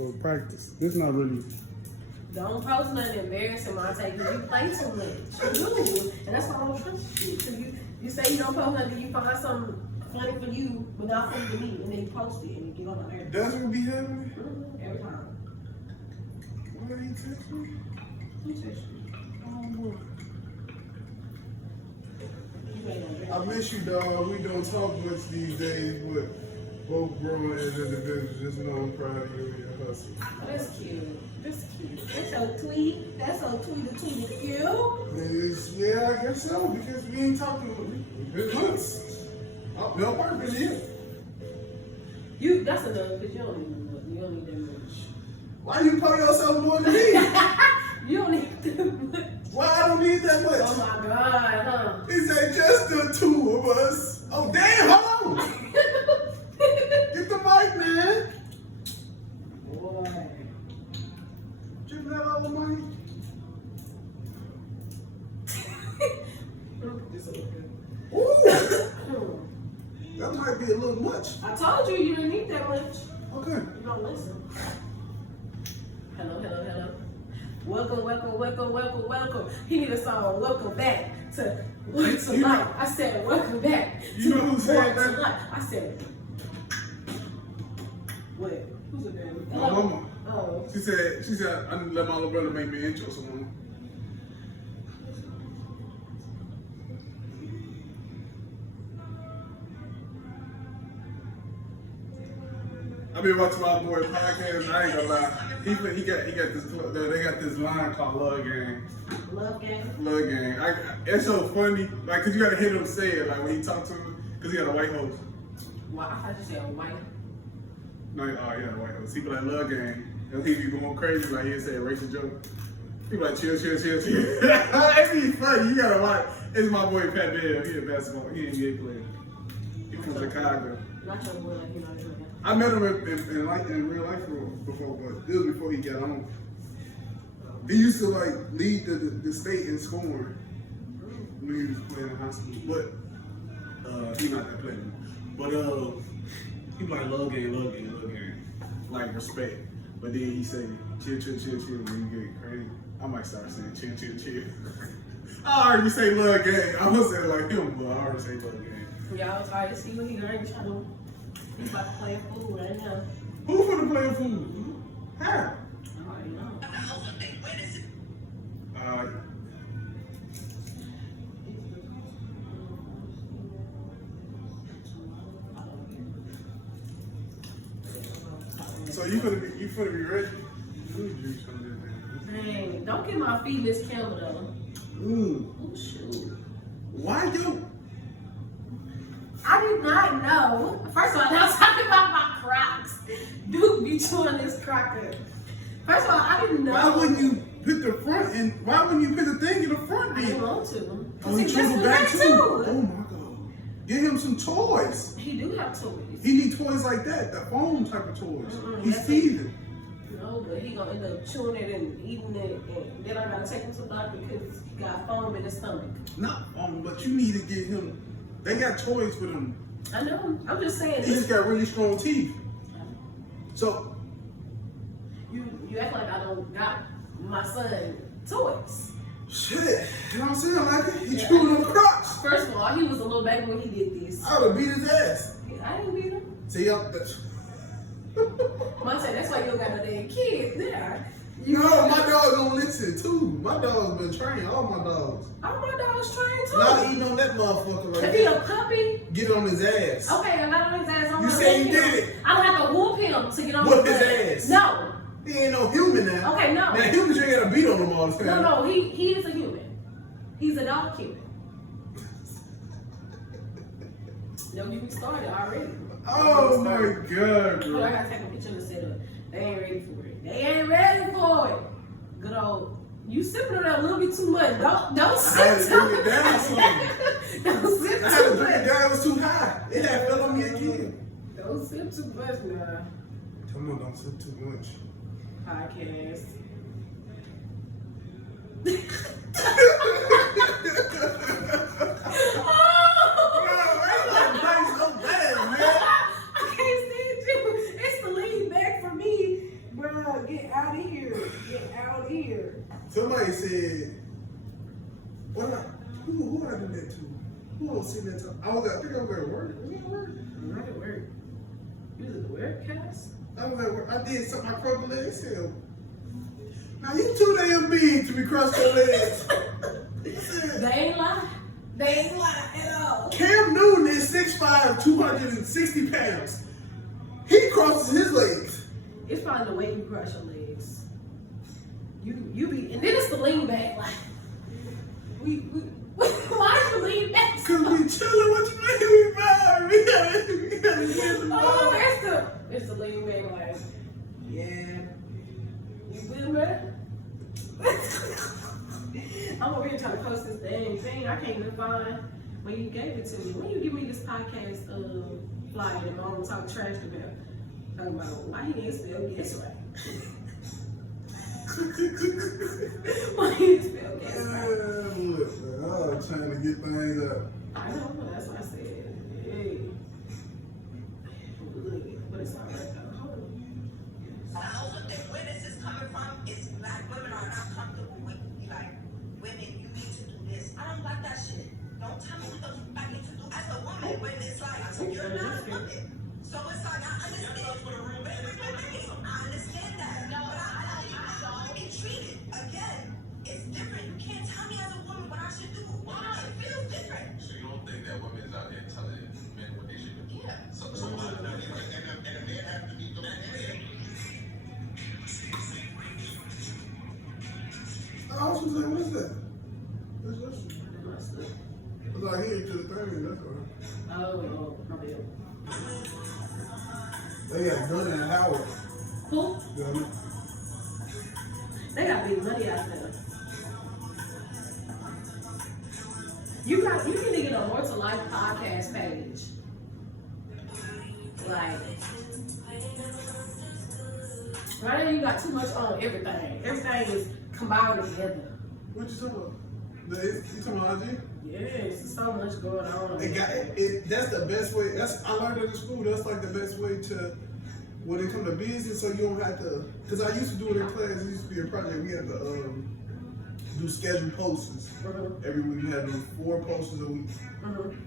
for practice. It's not really. Don't post nothing embarrassing, Montà, because you play too much. You do. And that's why I don't trust you. So you say you don't post nothing, you find something funny for you, but not funny for me, and then you post it and you get on my nerves. That's what be happening? Every time. Why did he text me? Who text you? Oh, You ain't no I miss you, dog. We don't talk much these days, but both growing as individuals. Just know I'm proud of you and your hustle. Oh, that's cute. That's cute. That's so tweet. That's so tweet cute. Yeah, I guess so, because we ain't talking good months. No purpose here. That's enough, because you don't need that much. Why you call yourself more than me? You don't need that much. Why I don't need that much? Oh my God, huh? He said just the two of us. Oh damn, hold on. Get the mic, man. Boy. You got all the money? This is good. Ooh. That might be a little much. I told you you didn't need that much. Okay. You don't listen. Hello. Welcome. He need a song. Welcome back to Life. I said, welcome back. You know who said that? Life. I said, what? Who's it been? My mama. Oh. She said, I didn't let my little brother make me intro someone. I been watching my boy podcast, and I ain't gonna lie. He got this. They got this line called Love Gang. Love Gang? Love Gang. It's so funny, like, cause you gotta hear him say it, like when he talk to him, cause he got a white host. Well, I thought you said white. No, he had a white host. He be like Love Gang, and he be going crazy, like he'll say a racist joke. He be like chill. It be funny. You gotta watch. It's my boy Pat Bell. He a basketball. He an NBA player. He from Chicago. Not your boy like you know. I met him in real life before, but this was before he got on. He used to like lead the state in scoring when he was playing in high school, but he not that player. But he be like love game, like respect. But then he say chill when you get crazy. I might start saying chill. I already say love game. I was saying like him, but I already say love game. Y'all try to see what he already trying to. He's about to play a fool right now. Who finna play a fool? How? I already know. So you finna be ready? Let me drink some of this, man. Dang, don't get my feet this camera though. Ooh. Oh shoot. Why you? I did not know. First of all, now talking about my Crocs. Dude be chewing this cracker. First of all, I didn't know. Why wouldn't you put the front in? Why wouldn't you put the thing in the front I then? didn't want to. Oh, he chose the back too. Oh my God. Get him some toys. He do have toys. He need toys like that, the foam type of toys. He's teething. No, but he gonna end up chewing it and eating it, and then I gotta take him to the doctor because he got foam in his stomach. Not foam, but you need to get him. They got toys for them. I know. I'm just saying. He just got really strong teeth. So you act like I don't got my son toys. shit. You know what I'm saying? Like it. He chewing on the Crocs. First of all, he was a little baby when he did this. I would have beat his ass. I didn't beat him. See, that's. Montà, that's why you don't got no damn kids there. No, my dog don't listen too. My dog's been trained. All my dogs. All my dogs trained too. Not eating on that motherfucker right If he there. a puppy, Get on his ass. okay, I got on his ass. I'm You gonna say whoop you him. did it. I don't have to whoop him to get on Whoop his his ass. No. He ain't no human now. Okay, no. Now humans you ain't gotta beat on them all the time. No, he is a human. He's a dog human. Don't get me started already. Oh my God, Oh, bro. I gotta take a picture and set up. They ain't ready for it. They ain't ready for it. Good old. You sipping on that a little bit too much. Don't I had sip to too bring it down some. Don't sip I had to too bring it much. down. It was too high. It had fell on me again. Don't sip too much now. Come on, don't sip too much. Podcast. I can't stand you. It's the lean back for me, bro. Somebody said, who I did that to? Who else seen that to? I think I was at work. Was I at work? Not at work. You was at work, Cass? I was at work. I did something. I crossed my legs. Hell. Now you too damn big to be crossing your legs. They ain't lie. They ain't lie at all. Cam Newton is 6'5", 260 pounds. He crosses his legs. It's probably the way you cross your legs. You be, and then it's the lean back. Like, why you lean back? Cause we chilling. What you mean we vibe? We gotta get the vibe. Oh, it's the lean back. Like, yeah. You good, man? I'm over here trying to post this dang thing. I can't even find when you gave it to me. When you give me this podcast flyer that Mom talk trash about, talking about why he didn't spell guess right. Why he didn't spell guess right. Look, man, I'm trying to get things up. I don't know. That's what I said. Hey. But it's all right though. Hold on. I know where this is coming from is black women are not comfortable with like women, you need to do this. I don't like that shit. Don't tell me what the fuck I need to do as a woman when it's like you're not a woman. So it's like I understand. I understand that. No, but I get treated again. It's different. You can't tell me as a woman what I should do. Why? It feels different. So you don't think that women is out there telling men what they should do? Yeah. So and a man have to be doing that. I was just like, what is that? What's that? It's like here to the thing, that's all. Oh, my bad. They got Gunna and Howard. Who? Gunna. They got big money out there. You need to get a More to Life podcast page. Like, right now you got too much on everything. Everything is combined together. What you talking about? You talking about IG? Yes, there's so much going on. They got it. That's the best way. I learned it in school. That's like the best way to, when it comes to business, so you don't have to. Because I used to do it in class. It used to be a project. We had to do scheduled posts. Every week we had to do 4 posts a week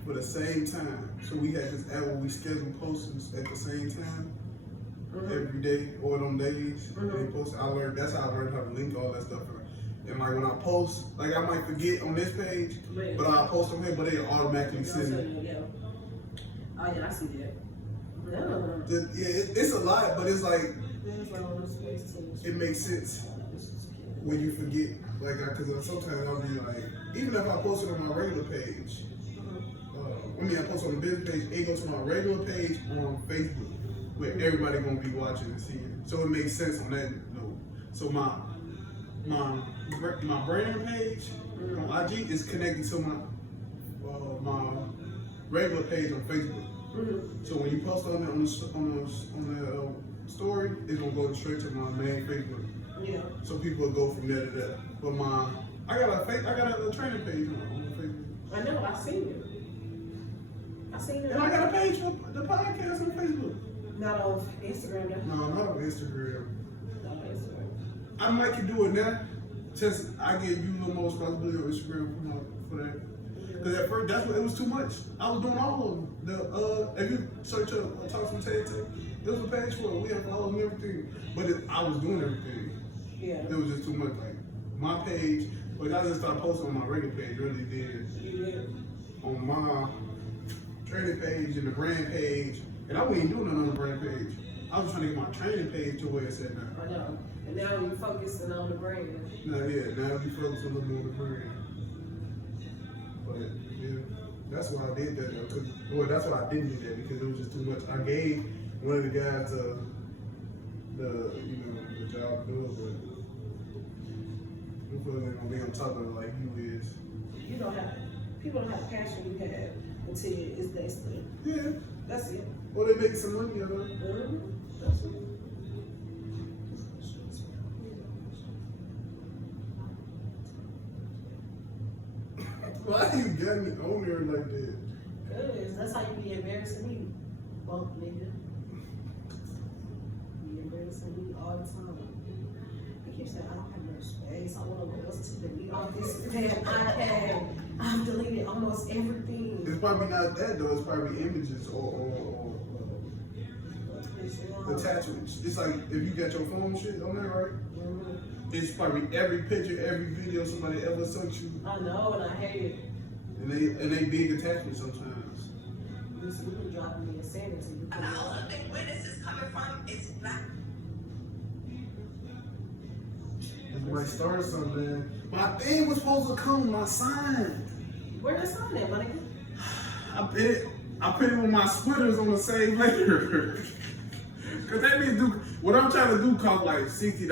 for the same time. So we had this app where we scheduled posts at the same time every day or on days. They post. That's how I learned how to link all that stuff. And like when I post, like I might forget on this page, but I'll post on here, but they automatically send it. Oh yeah, I see that. Yeah, it's a lot, but it's like it makes sense when you forget. Like, because sometimes I'll be like, even if I post it on my regular page, I post on the business page, it goes to my regular page on Facebook, where everybody gonna be watching and seeing it. So it makes sense on that note. So my brand page on IG is connected to my regular page on Facebook. So when you post on the story, it's gonna go straight to my main Facebook. Yeah. So people will go from there to there. But I got a training page on Facebook. I know. I seen it. And I got a page for the podcast on Facebook. Not on Instagram. No, not on Instagram. Not on Instagram. I might can do it now, since I give you a little more responsibility on Instagram for that. Because at first, that's what it was too much. I was doing all of them. If you search up Talk from Tay Tay, there was a page for it. We had all of them, everything. But I was doing everything. Yeah. It was just too much. Like my page, but I just started posting on my regular page. Really did. Yeah. On my training page and the brand page, and I wasn't doing nothing on the brand page. I was trying to get my training page to where it's at now. I know. And now you're focusing on the brand. Now we focus on the brand. But yeah, that's why I did that. That's why I didn't do that, because it was just too much. I gave one of the guys the job to do it, but people ain't gonna be on top of it like you is. People don't have the passion you have until it's their thing. Yeah. That's it. Or they make some money out of it. That's it. Why you got me on there like that? Cause that's how you be embarrassing me, bump nigga. You embarrassing me all the time. I keep saying I don't have no space. I want to else to delete all this damn iPad. I've deleted almost everything. It's probably not that though. It's probably images or attachments. It's like if you got your phone shit on there, right? Mm-hmm. It's probably every picture, every video somebody ever sent you. I know, and I hate it. And they big attachments sometimes. This really dropping me insanity. And I also think where this is coming from is black. It's might start something, man. My thing was supposed to come, my sign. Where the sign at, buddy? I put it with my splitters on the same later. Cause that means what I'm trying to do cost like $60.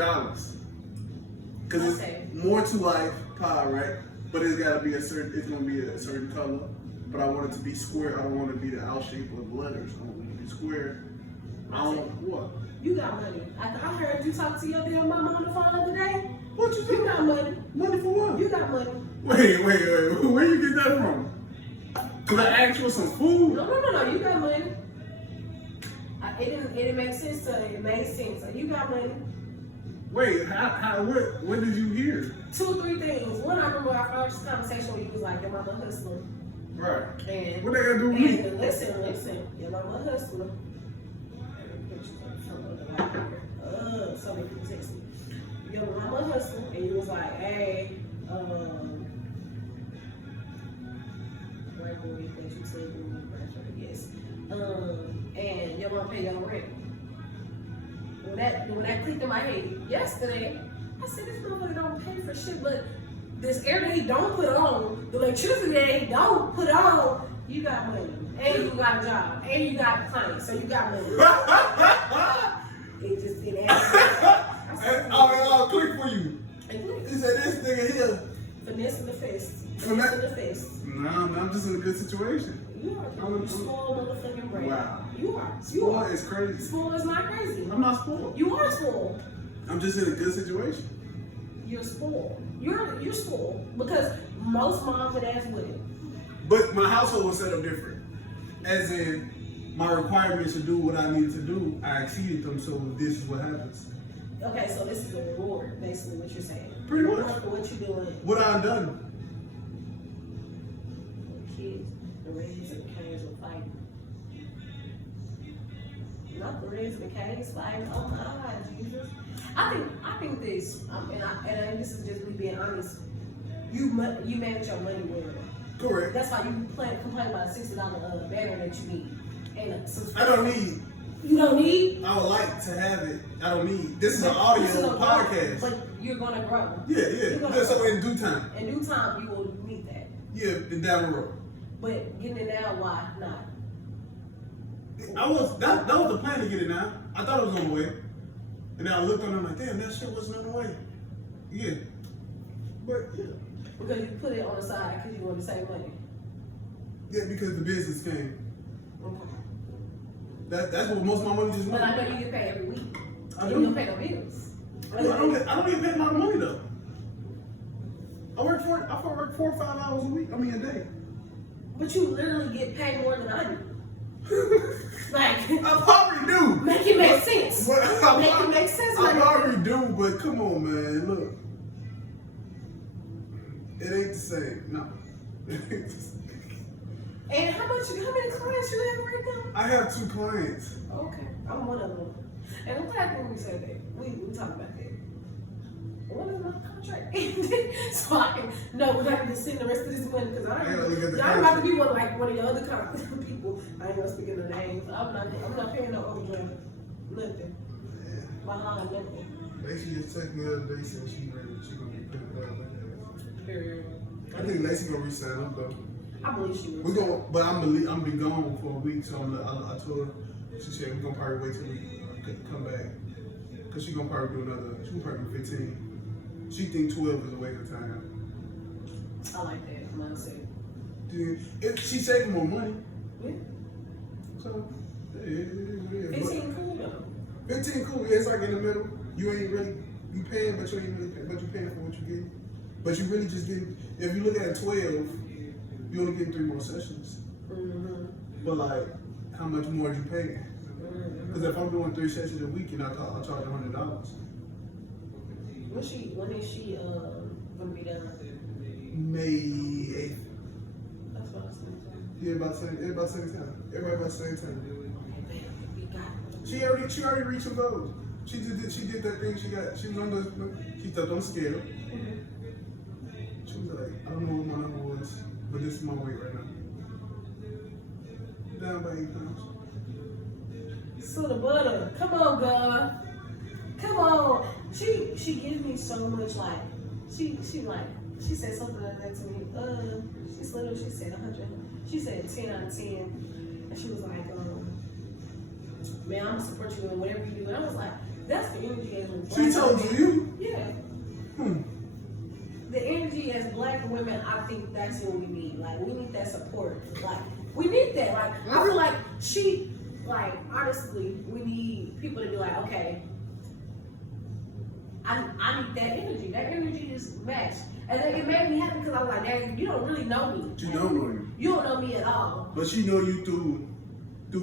Cause Okay. it's more to life pie, right? But it's gonna be a certain color. But I want it to be square. I don't want it to be the out shape of letters. I want it to be square. I don't what? You got money. I heard you talk to your damn mama on the phone the other day. What you You think? got money. Money for what? You got money. Wait. Where you get that from? Cause I asked for some food. No. You got money. It didn't make sense to it. It made sense. So you got money. Wait, what did you hear? 2, 3 things. One, I remember our first conversation where you was like, your mama hustler. Right. And What they gotta do with me? and listen. Your mama hustler. So many people text me. Your mama hustler, and you was like, hey, white boy that you said you were, yes. And your mama pay your rent. When that clicked in my head yesterday, I said this motherfucker don't pay for shit, but this air that he don't put on, the electricity that he don't put on, you got money. And you got a job. And you got clients, so you got money. It adds. I'll click for you. And He said this nigga here. finesse in the fist. Finesse- Finesse in the fist. No, I'm just in a good situation. You are a spoiled motherfucking brain. Wow. You are. You Spoiled are. is crazy. Spoiled is not crazy. I'm not spoiled. You are spoiled. I'm just in a good situation. You're spoiled. You're spoiled because most moms and dads wouldn't. But my household was set up different. As in, my requirements to do what I needed to do, I exceeded them, so this is what happens. Okay, so this is a reward, basically what you're saying. Pretty much. Reward for what you're doing. What I've done. The kids, the Reds and the Canes are fighting. Not the Reds and the Canes fighting. Oh my Jesus. I think this, and this is just me being honest. You manage your money well. Correct. That's why you complain about a $60 banner that you need. And I don't need. You don't need. I would like to have it. I don't need. This is an audio This is a podcast. But you're gonna grow. Yeah. So in due time. In due time, you will need that. Yeah, and down the road. But getting it now, why not? That was the plan to get it now. I thought it was on the way. And then I looked on it, I'm like, damn, that shit wasn't on the way. Yeah. But yeah. Because you put it on the side because you want to save money. Yeah, because the business came. Okay. That's what most of my money just But went. I know you get paid every week. I And do. you don't pay no bills. I don't get paid a lot of money though. I work 4 or 5 hours a week. I mean a day. But you literally get paid more than I do. Like, I probably do. make it make sense. But Make it make sense, I my nigga. probably do, but come on, man. Look. It ain't the same. No. It ain't the same. And how many clients you have right now? I have 2 clients. Okay, I'm one of them. And I'm glad when we said that. We talked about that. When is my contract ending? So I can know what I can just send the rest of this money because I gotta look at the I'm about to be one of your other people. I ain't gonna speak of the names. I'm not paying no overdraft. Nothing. Behind nothing. Lacey just texted me the other day saying she gonna be putting it up. Period. I think Lacey gonna resign up though. I believe she will. We gonna, but I'm been gone for a week, so I told her. She said we're gonna probably wait till we come back, cause she gonna probably do 15. She think 12 is a waste of time. I like that mindset. Dude, she's saving more money. Yeah. So, yeah. 15 cool though. 15 cool. Yeah, it's like in the middle. You ain't really you paying, but you ain't really paying, but you paying for what you get. But you really just didn't. If you look at 12, you only getting 3 more sessions. Mm-hmm. But like, how much more are you paying? Mm-hmm. Because if I'm doing 3 sessions a week, and I'll charge $100. When is she gonna be done? May 8th. That's what I was saying. Yeah, about the same time. Everybody about the same time. We got it. She already reached her goals. She did that thing. She was on she stepped on the scale. She was like, I don't know what my number was, but this is my weight right now. Down by 8 pounds. So the butter, come on, girl, come on. She gives me so much like she said something like that to me. She's little. She said 100. She said 10 out of 10, and she was like, man, I'm gonna support you in whatever you do. And I was like, that's the energy as black She told women. you? Yeah. The energy as black women, I think that's what we need. Like, we need that support. Like, we need that. Like, I feel like honestly, we need people to be like, okay, I need that energy. That energy is matched. And then it made me happy because I was like, Dad, you don't really know me. She don't know you. You don't know me at all. But she know you through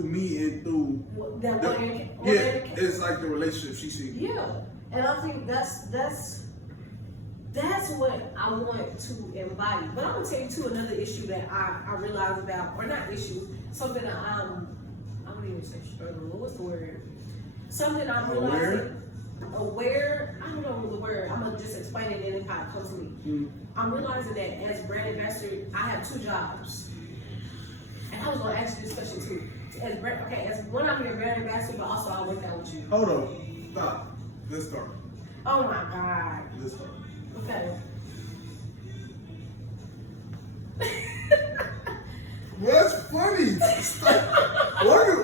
me and through That one yeah, it's like the relationship she sees. Yeah. And I think that's what I want to embody. But I'm gonna tell you too another issue that I realized about, or not issue, something that I don't even say struggle. What's the word? Something I'm realizing. Aware. I don't know the word. I'm gonna just explain it and it kind of comes to me. I'm realizing that as brand ambassador, I have 2 jobs. And I was gonna ask you this question too. As when I'm your brand ambassador, but also I work out with you. Hold on. Stop. Let's start. Oh my God. Let's start. Okay. What's funny?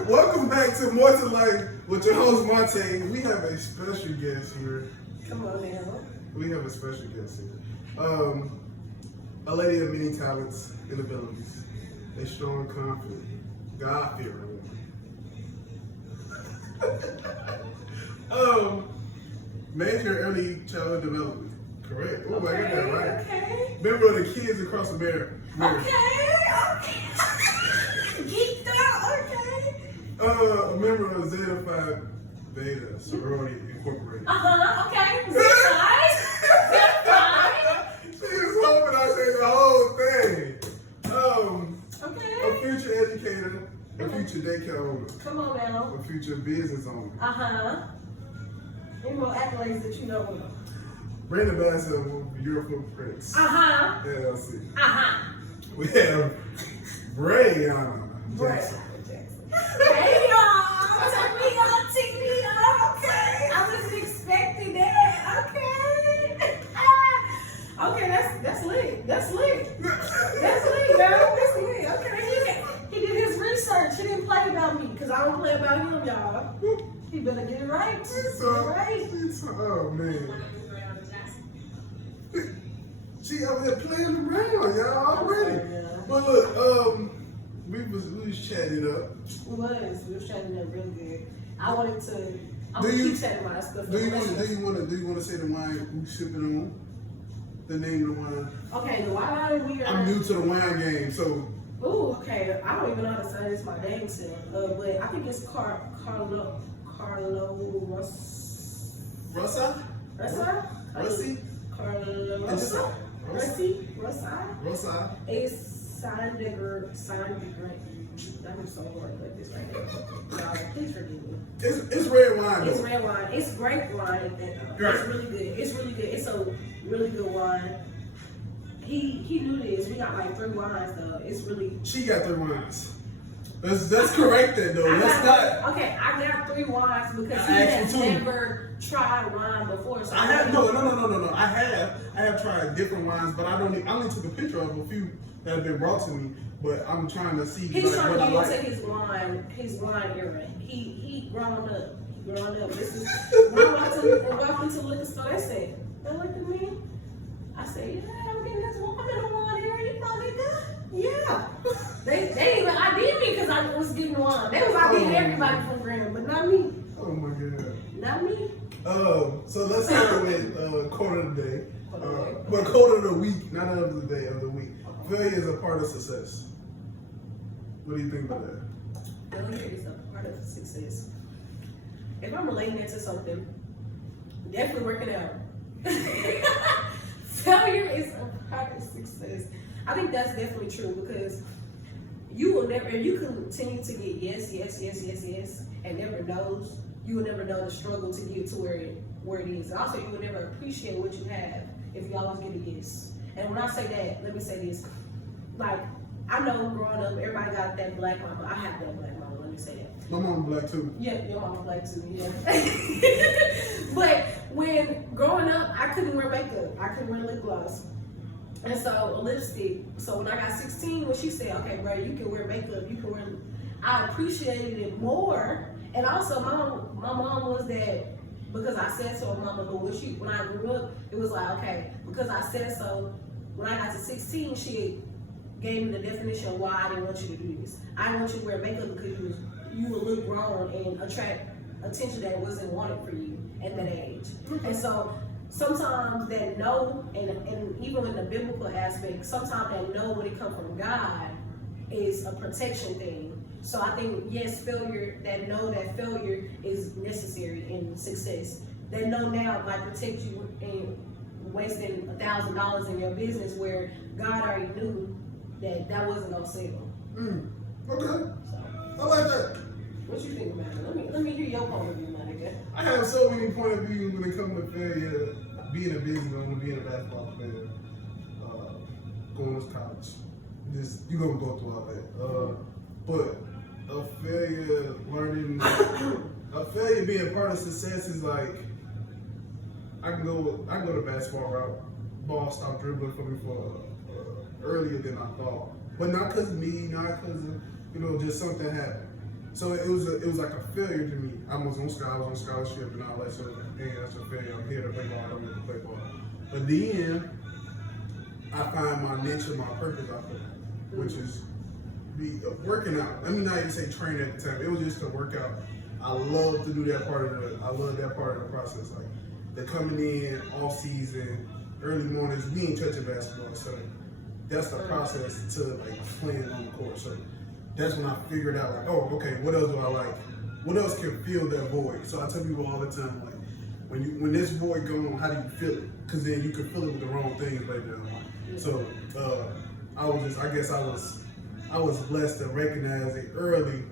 Welcome back to More to Life with your host Montà. We have a special guest here. Come on now. We have a special guest here. A lady of many talents and abilities. A strong, confident, God-fearing woman. Major early childhood development. Correct. Oh, I got that right. Okay. Member of the Kids Across America. Okay. Geeked out. Okay. A member of Zeta Phi Beta Sorority Incorporated. Okay. Zip She was hoping I said the whole thing. Okay. A future educator, a future daycare owner, Come on now. a future business owner. Any more accolades that you know of? Brand ambassador of Your Footprints. LLC. We have Breyonna Jackson. Hey y'all, turn me on TV. Okay, I wasn't expecting that. Okay, okay, that's lit. That's lit. That's lit, girl. That's lit. Okay, he did his research. He didn't play about me because I don't play about him, y'all. He better get it right. Get it right. Oh man. She over there playing around, y'all already. But look, we was chatting up. We was chatting up real good. I wanted to. I'm Do gonna you- keep chatting my stuff. Do you want to say the wine we sipping on? The name of the wine. Okay, the wine we are. I'm new to the wine game, so. Ooh, okay. I don't even know how to say this my name self. But I think it's Carlo Rosa? Rosa? Russi? Carlo Rosa? Russi? Rosa? Rosa? It's Sandiger. That was so hard like this right now. Y'all, please forgive me. It's red wine. It's though. red wine. It's grape wine. Great. It's really good. It's really good. It's a really good wine. He knew this. We got like 3 wines though. It's really. She got 3 wines. Let's correct that though. Let's not. Okay, I got 3 wines because I he has actually too. never tried wine before. So I have no. I have tried different wines, but I only took a picture of a few that have been brought to me. But I'm trying to see He's trying what to I get like. into his wine era. He grown up. This is welcome to the liquor store. They said, they looked at me. I said, yeah, I'm getting this wine in the wine area. You know, nigga? Yeah. They even ID'd me because I was getting wine. They was ID'ing everybody from Grambling, but not me. Oh my god. Not me. So let's start with quote of the day. But quote of the week, not of the day, of the week. Failure is a part of success. What do you think about that? Failure is a part of success. If I'm relating it to something, definitely working out. Failure is a part of success. I think that's definitely true because you will never, if you continue to get yes, and never knows, you will never know the struggle to get to where it is. And also, you will never appreciate what you have if you always get a yes. And when I say that, let me say this. Like, I know growing up, everybody got that black mama. I have that black mama, let me say that. My mom black too. Yeah, your mama black too, yeah. But when growing up, I couldn't wear makeup. I couldn't wear lip gloss. And so, lipstick. So when I got 16, when she said, okay, Brey, you can wear makeup, you can wear, I appreciated it more. And also, my mom was that, because I said so, mama, but when I grew up, it was like, okay, because I said so, when I got to 16, she gave me the definition of why I didn't want you to do this. I didn't want you to wear makeup because you would look grown and attract attention that wasn't wanted for you at that age. And so sometimes that no, and even in the biblical aspect, sometimes that no when it comes from God is a protection thing. So I think, yes, failure is necessary in success. That no now might protect you in wasting $1,000 in your business where God already knew that wasn't gonna sell. Okay. So, I like that. what you think about it? Let me hear your point of view, my nigga. I have so many point of views when it comes to failure, being a business owner, being a basketball player, going to college. You're gonna go through all that. But a failure being part of success is like, I can go the basketball route. Ball stopped dribbling for me for earlier than I thought, but not because of me, not because of just something happened. So it was like a failure to me. I was on scholarship and all that. So that's a failure. I'm here to play ball. I don't want to play ball. But then I find my niche and my purpose out there, which is working out. Let me not even say training at the time. It was just a workout. I love to do that part of the process. Like the coming in off season, early mornings, we ain't touching basketball. So that's the process to like playing on the court. So that's when I figured out like, oh, okay, what else do I like? What else can fill that void? So I tell people all the time, like, when this void gone, how do you feel it? Because then you can fill it with the wrong things later on. So I was blessed to recognize it early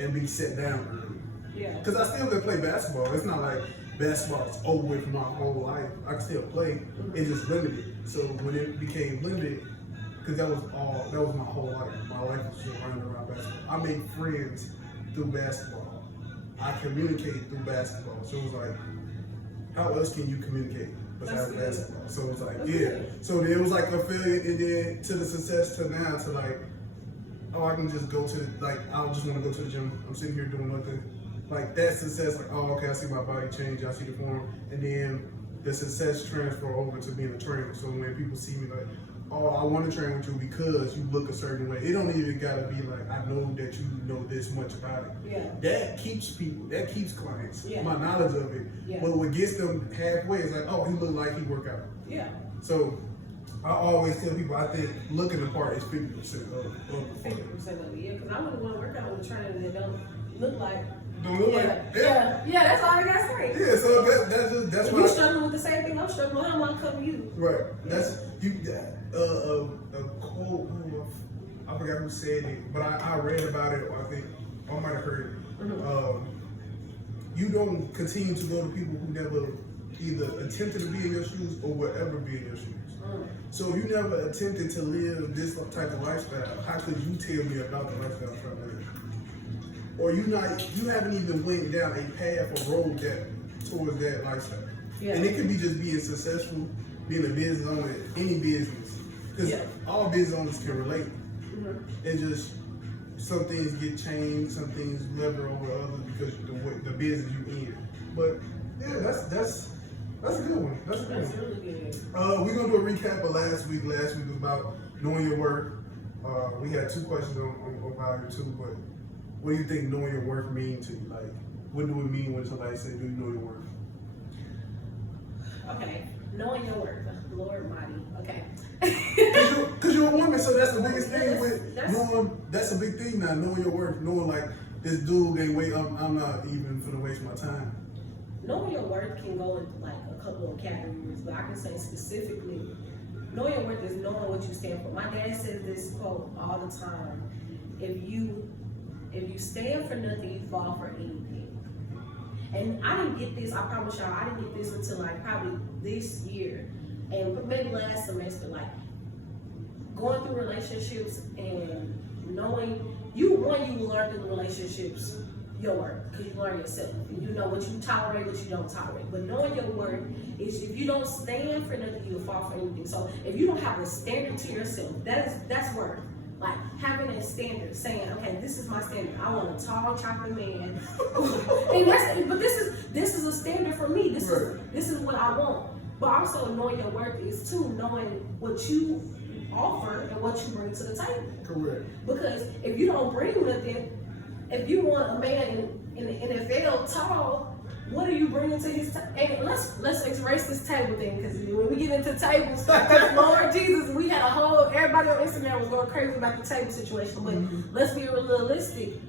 and be set down early. Yeah. Because I still can play basketball. It's not like basketball is over with for my whole life. I can still play. It's just limited. So when it became limited, because that was my whole life. My life was just running around basketball. I made friends through basketball. I communicate through basketball. So it was like, how else can you communicate besides basketball? So it was like, yeah. So it was like a failure, and then to the success to now to like, oh, I can just go to I just want to go to the gym. I'm sitting here doing nothing. Like that success, like, oh, okay, I see my body change, I see the form, and then the success transfer over to being a trainer. So when people see me like, oh, I want to train with you because you look a certain way. It don't even gotta be like, I know that you know this much about it. Yeah. That keeps people, that keeps clients, Yeah. my knowledge of it. Yeah. But what gets them halfway is like, oh, he look like he work out. Yeah. So I always tell people, I think looking the part is 50% of the 50% of it, yeah. Because I wouldn't want to work out with a trainer that don't look like. Don't look Yeah, that's all I got to say. Yeah, so that's if what you struggling with the same thing I'm struggling with, I'm gonna come to you. Right. That's you. A quote. I forgot who said it, but I read about it. Or I think I might have heard it. You don't continue to go to people who never either attempted to be in your shoes or will ever be in your shoes. So you never attempted to live this type of lifestyle. How could you tell me about the lifestyle I'm trying to live? Or you haven't even went down a path or road towards that lifestyle. Yeah. And it could be just being successful, being a business owner, any business. Because all business owners can relate. It's just some things get changed, some things lever over others because the business you in. But yeah, that's a good one. That's a good one. Really good. We're gonna do a recap of last week. Last week was about knowing your worth. We had 2 questions on value too, but what do you think knowing your worth mean to you? Like, what do it mean when somebody says, "Do you know your worth?" Okay, knowing your worth, Lord mighty. Okay. Cause you're a woman, so that's the biggest thing with knowing. That's a big thing now. Knowing your worth, knowing like this dude ain't wait. I'm not even for to waste my time. knowing your worth can go into like a couple of categories, but I can say specifically, knowing your worth is knowing what you stand for. My dad says this quote all the time: if you stand for nothing, you fall for anything. And I didn't get this, I promise y'all, I didn't get this until like probably this year and maybe last semester, like going through relationships and knowing you will learn through the relationships your worth, because you learn yourself. You know what you tolerate, what you don't tolerate. But knowing your worth is, if you don't stand for nothing, you'll fall for anything. So if you don't have a standard to yourself, that's worth. Like having a standard, saying, okay, this is my standard. I want a tall, chocolate man. But this is a standard for me. This is what I want. But also knowing your worth is too knowing what you offer and what you bring to the table. Correct. Because if you don't bring nothing, if you want a man in the NFL tall, what are you bringing to his table? And let's erase this table thing, because when we get into tables, Lord Jesus, we had everybody on Instagram was going crazy about the table situation. But let's be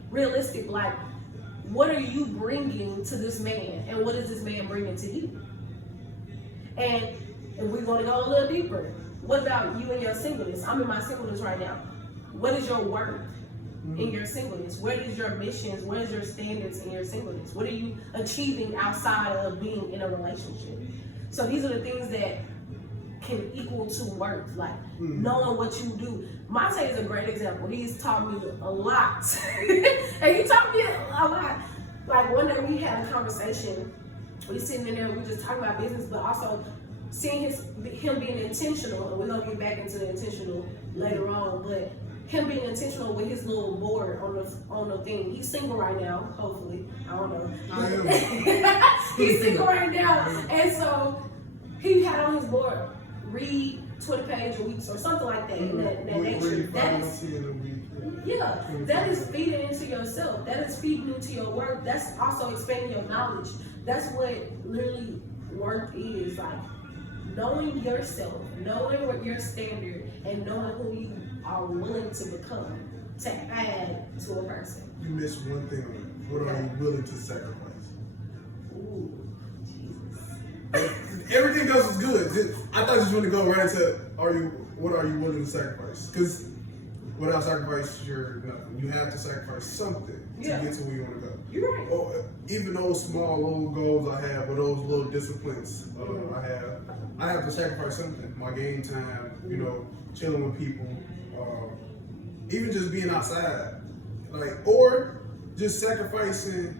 realistic. Like, what are you bringing to this man, and what is this man bringing to you? And if we're going to go a little deeper, what about you and your singleness? I'm in my singleness right now. What is your worth in your singleness? What is your missions? What is your standards in your singleness? What are you achieving outside of being in a relationship? So these are the things that can equal to worth, like knowing what you do. Montà is a great example. He's taught me a lot. And he taught me a lot. Like one day we had a conversation. We sitting in there, we just talking about business, but also seeing him being intentional. And we're gonna get back into the intentional later on, but him being intentional with his little board on the thing. He's single right now, hopefully. I don't know. I am. He's single right now, and so he had on his board, read 20 pages a week or something like that. In that nature. That is feeding into yourself. That is feeding into your work. That's also expanding your knowledge. That's what literally work is, like knowing yourself, knowing what your standard, and knowing who you are willing to become to add to a person. You missed one thing on it. What are you willing to sacrifice? Ooh, Jesus. Everything else is good. I thought you was going to go right into what are you willing to sacrifice? Because without sacrifice, you're nothing. You have to sacrifice something to get to where you want to go. You're right. Or even those small little goals I have, or those little disciplines I have to sacrifice something. My game time, chilling with people, even just being outside, or just sacrificing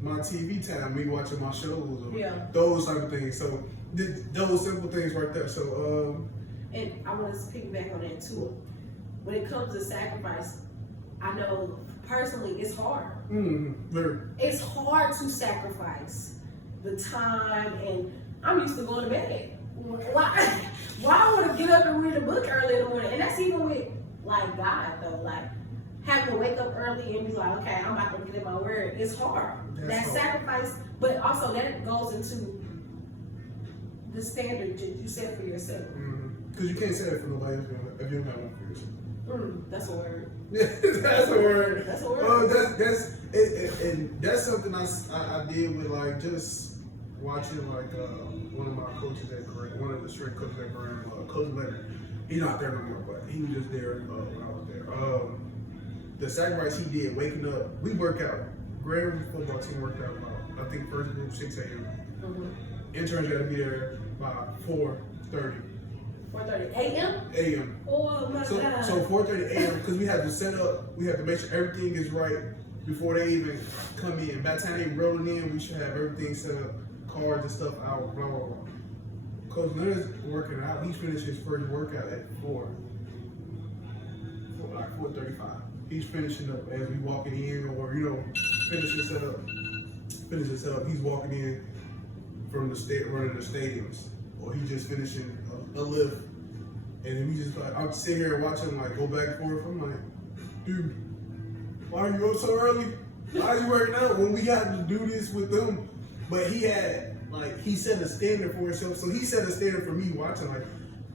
my TV time, me watching my shows, or those type of things. So those simple things right there. So and I want to piggyback on that too. When it comes to sacrifice, I know personally it's hard. It's hard to sacrifice the time, and I'm used to going to bed. Why I want to get up and read a book early in the morning? And that's even with like God though, like having to wake up early and be like, okay, I'm about to get in my word. It's hard. That sacrifice, but also that goes into the standard that you set for yourself. Because you can't set it for nobody else if you don't have one for yourself. That's a word. That's a word. That's a word. That's it, and that's something I did with like just watching like one of my coaches at Grad, one of the strength coaches at Grad, Coach Leonard. He's not there no more, but he was just there when I was there. The sacrifice he did, waking up, we work out. Grad football team worked out about, I think first group 6 a.m. Interns got to be there by 4:30. 4:30 a.m. a.m. Oh my God. So 4:30 a.m. because we have to set up, we have to make sure everything is right before they even come in. By the time they rolling in, we should have everything set up, cards and stuff out, blah, blah, blah. Coach Leonard's working out. He finished his first workout at 4:35. He's finishing up as we walking in, or finishing setup. He's walking in from running the stadiums, or he's just finishing a lift, and then we just like I'll sit here and watch him like go back and forth. I'm like, dude, why are you up so early? Why are you working out when we got to do this with them? But he set a standard for himself, so he set a standard for me watching. Like,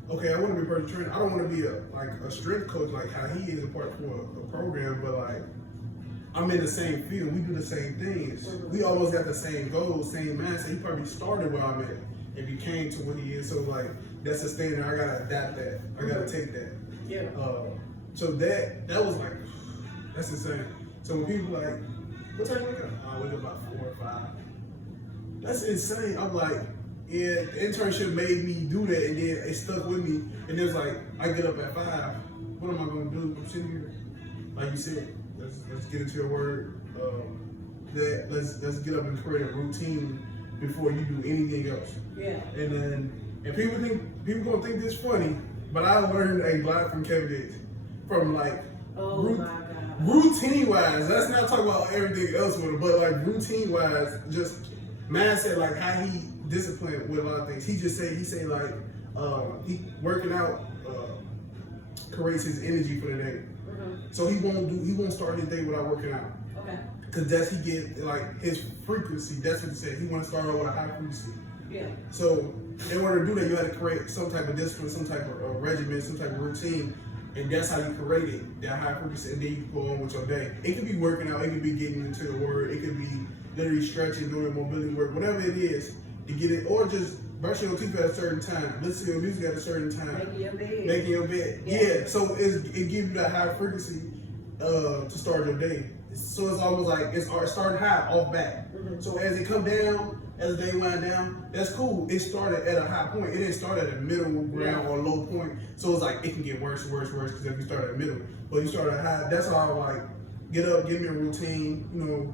okay, I want to be a personal trainer. I don't want to be a strength coach like how he is a part of a program, but like I'm in the same field. We do the same things. We almost got the same goals, same mindset. He probably started where I'm at and became to what he is. So like that's a standard. I gotta adapt that. I gotta take that. Yeah. So that was like that's insane. So when people like, what time you wake up? I wake up about 4 or 5. That's insane. I'm like, yeah, the internship made me do that, and then it stuck with me. And it's like I get up at 5. What am I gonna do? I'm sitting here, like you said. Let's get into your word. Let's get up and create a routine before you do anything else. Yeah. And people gonna think this funny, but I learned a lot from Kevin Gates. From like My God. routine wise. Let's not talk about everything else with it, but like routine wise, just mindset, like how he disciplined with a lot of things. He say like he working out creates his energy for the day. So he won't start his day without working out. Okay. Cause that's he get like his frequency. That's what he said. He want to start out with a high frequency. Yeah. So in order to do that, you had to create some type of discipline, some type of regimen, some type of routine, and that's how you create it. That high frequency, and then you go on with your day. It could be working out. It could be getting into the word. It could be literally stretching, doing mobility work, whatever it is to get it, or just brushing your teeth at a certain time, listening to your music at a certain time, making your bed. Yeah. So it gives you that high frequency to start your day. So it's almost like it's starting high, off back. So as it come down, as the day wind down, that's cool. It started at a high point. It didn't start at a middle ground or low point. So it's like it can get worse, because if you start at the middle, but you start at high. That's how I like get up, give me a routine.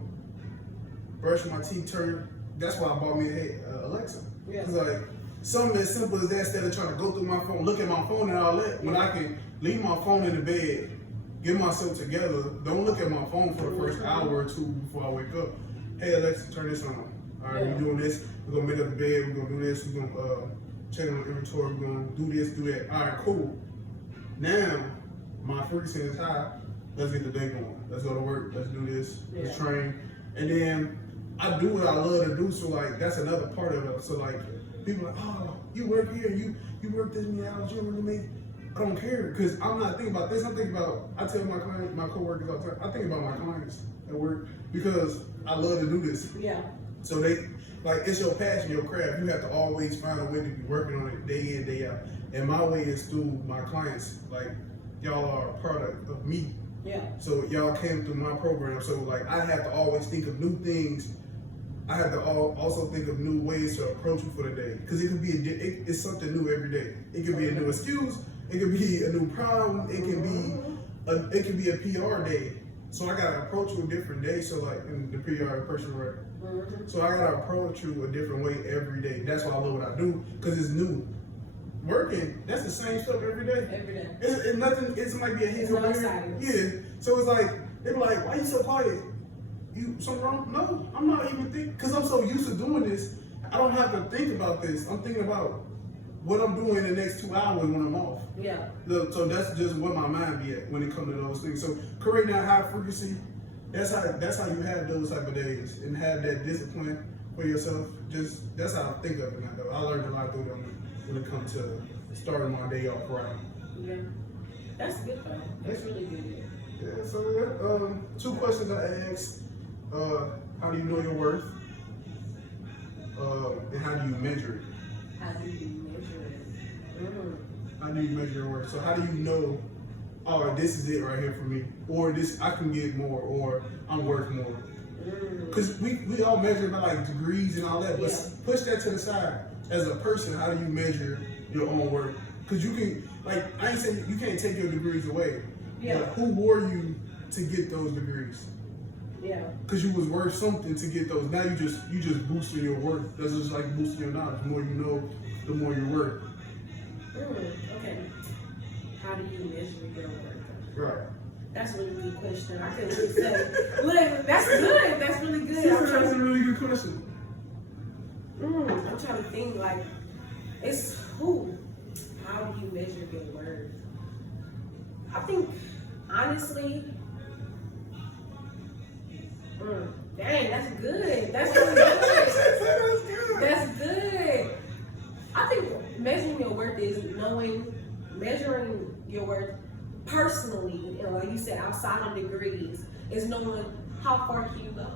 Brush my teeth, turn. That's why I bought me Alexa. It's like something as simple as that, instead of trying to go through my phone, look at my phone and all that. When I can leave my phone in the bed, get myself together, don't look at my phone for the first hour or two before I wake up. Hey Alexa, turn this on. All right, we're doing this. We're gonna make up the bed. We're gonna do this. We're gonna check on the inventory. We're gonna do this, do that. All right, cool. Now my frequency is high. Let's get the day going. Let's go to work. Let's do this. Let's train. And then I do what I love to do. So like that's another part of it. So like people are like, oh, you work here. You work this many hours. You really make. I don't care, because I'm not thinking about this. I'm thinking about, I tell my clients, my coworkers all the time, I think about my clients at work because I love to do this. Yeah. So it's your passion, your craft. You have to always find a way to be working on it day in, day out. And my way is through my clients. Like, y'all are a product of me. Yeah. So y'all came through my program. So like, I have to always think of new things. I have to also think of new ways to approach you for the day. Because it could be, it's something new every day. It could be a new excuse. It could be a new problem. It can be a PR day. So I gotta approach you a different day. So like in the PR person record. So I gotta approach you a different way every day. That's why I love what I do, because it's new. Working, that's the same stuff every day. Every day. It's nothing. It might be a hit. No excitement. Yeah. So it's like they be like, "Why you so quiet? You something wrong?" No, I'm not even thinking, because I'm so used to doing this. I don't have to think about this. I'm thinking about what I'm doing in the next 2 hours when I'm off. Yeah. So that's just where my mind be at when it comes to those things. So creating that high frequency, that's how you have those type of days and have that discipline for yourself. Just that's how I think of it now. Though I learned a lot through them when it comes to starting my day off right. Yeah. That's good though. That's really good. Yeah. So 2 questions I asked: how do you know your worth? And how do you measure it? How do you measure it? How do you measure your worth? So how do you know, oh, this is it right here for me, or this I can get more, or I'm worth more? Because we all measure by like degrees and all that, but push that to the side. As a person, how do you measure your own worth? Because you can, like, I ain't saying you can't take your degrees away. Yeah. But who wore you to get those degrees? Yeah. Because you was worth something to get those. Now you just boosting your worth. That's just like boosting your knowledge. The more you know, the more you're worth. Okay. How do you measure your worth? Right. That's a really good question. I couldn't really say. Look, that's good. That's really good. That's a really good question. I'm trying to think, like, it's who? How do you measure your worth? I think, honestly, dang, that's good. That's really good. That's good. I think measuring your worth is measuring your worth personally, like you said, outside of degrees, is knowing how far can you go?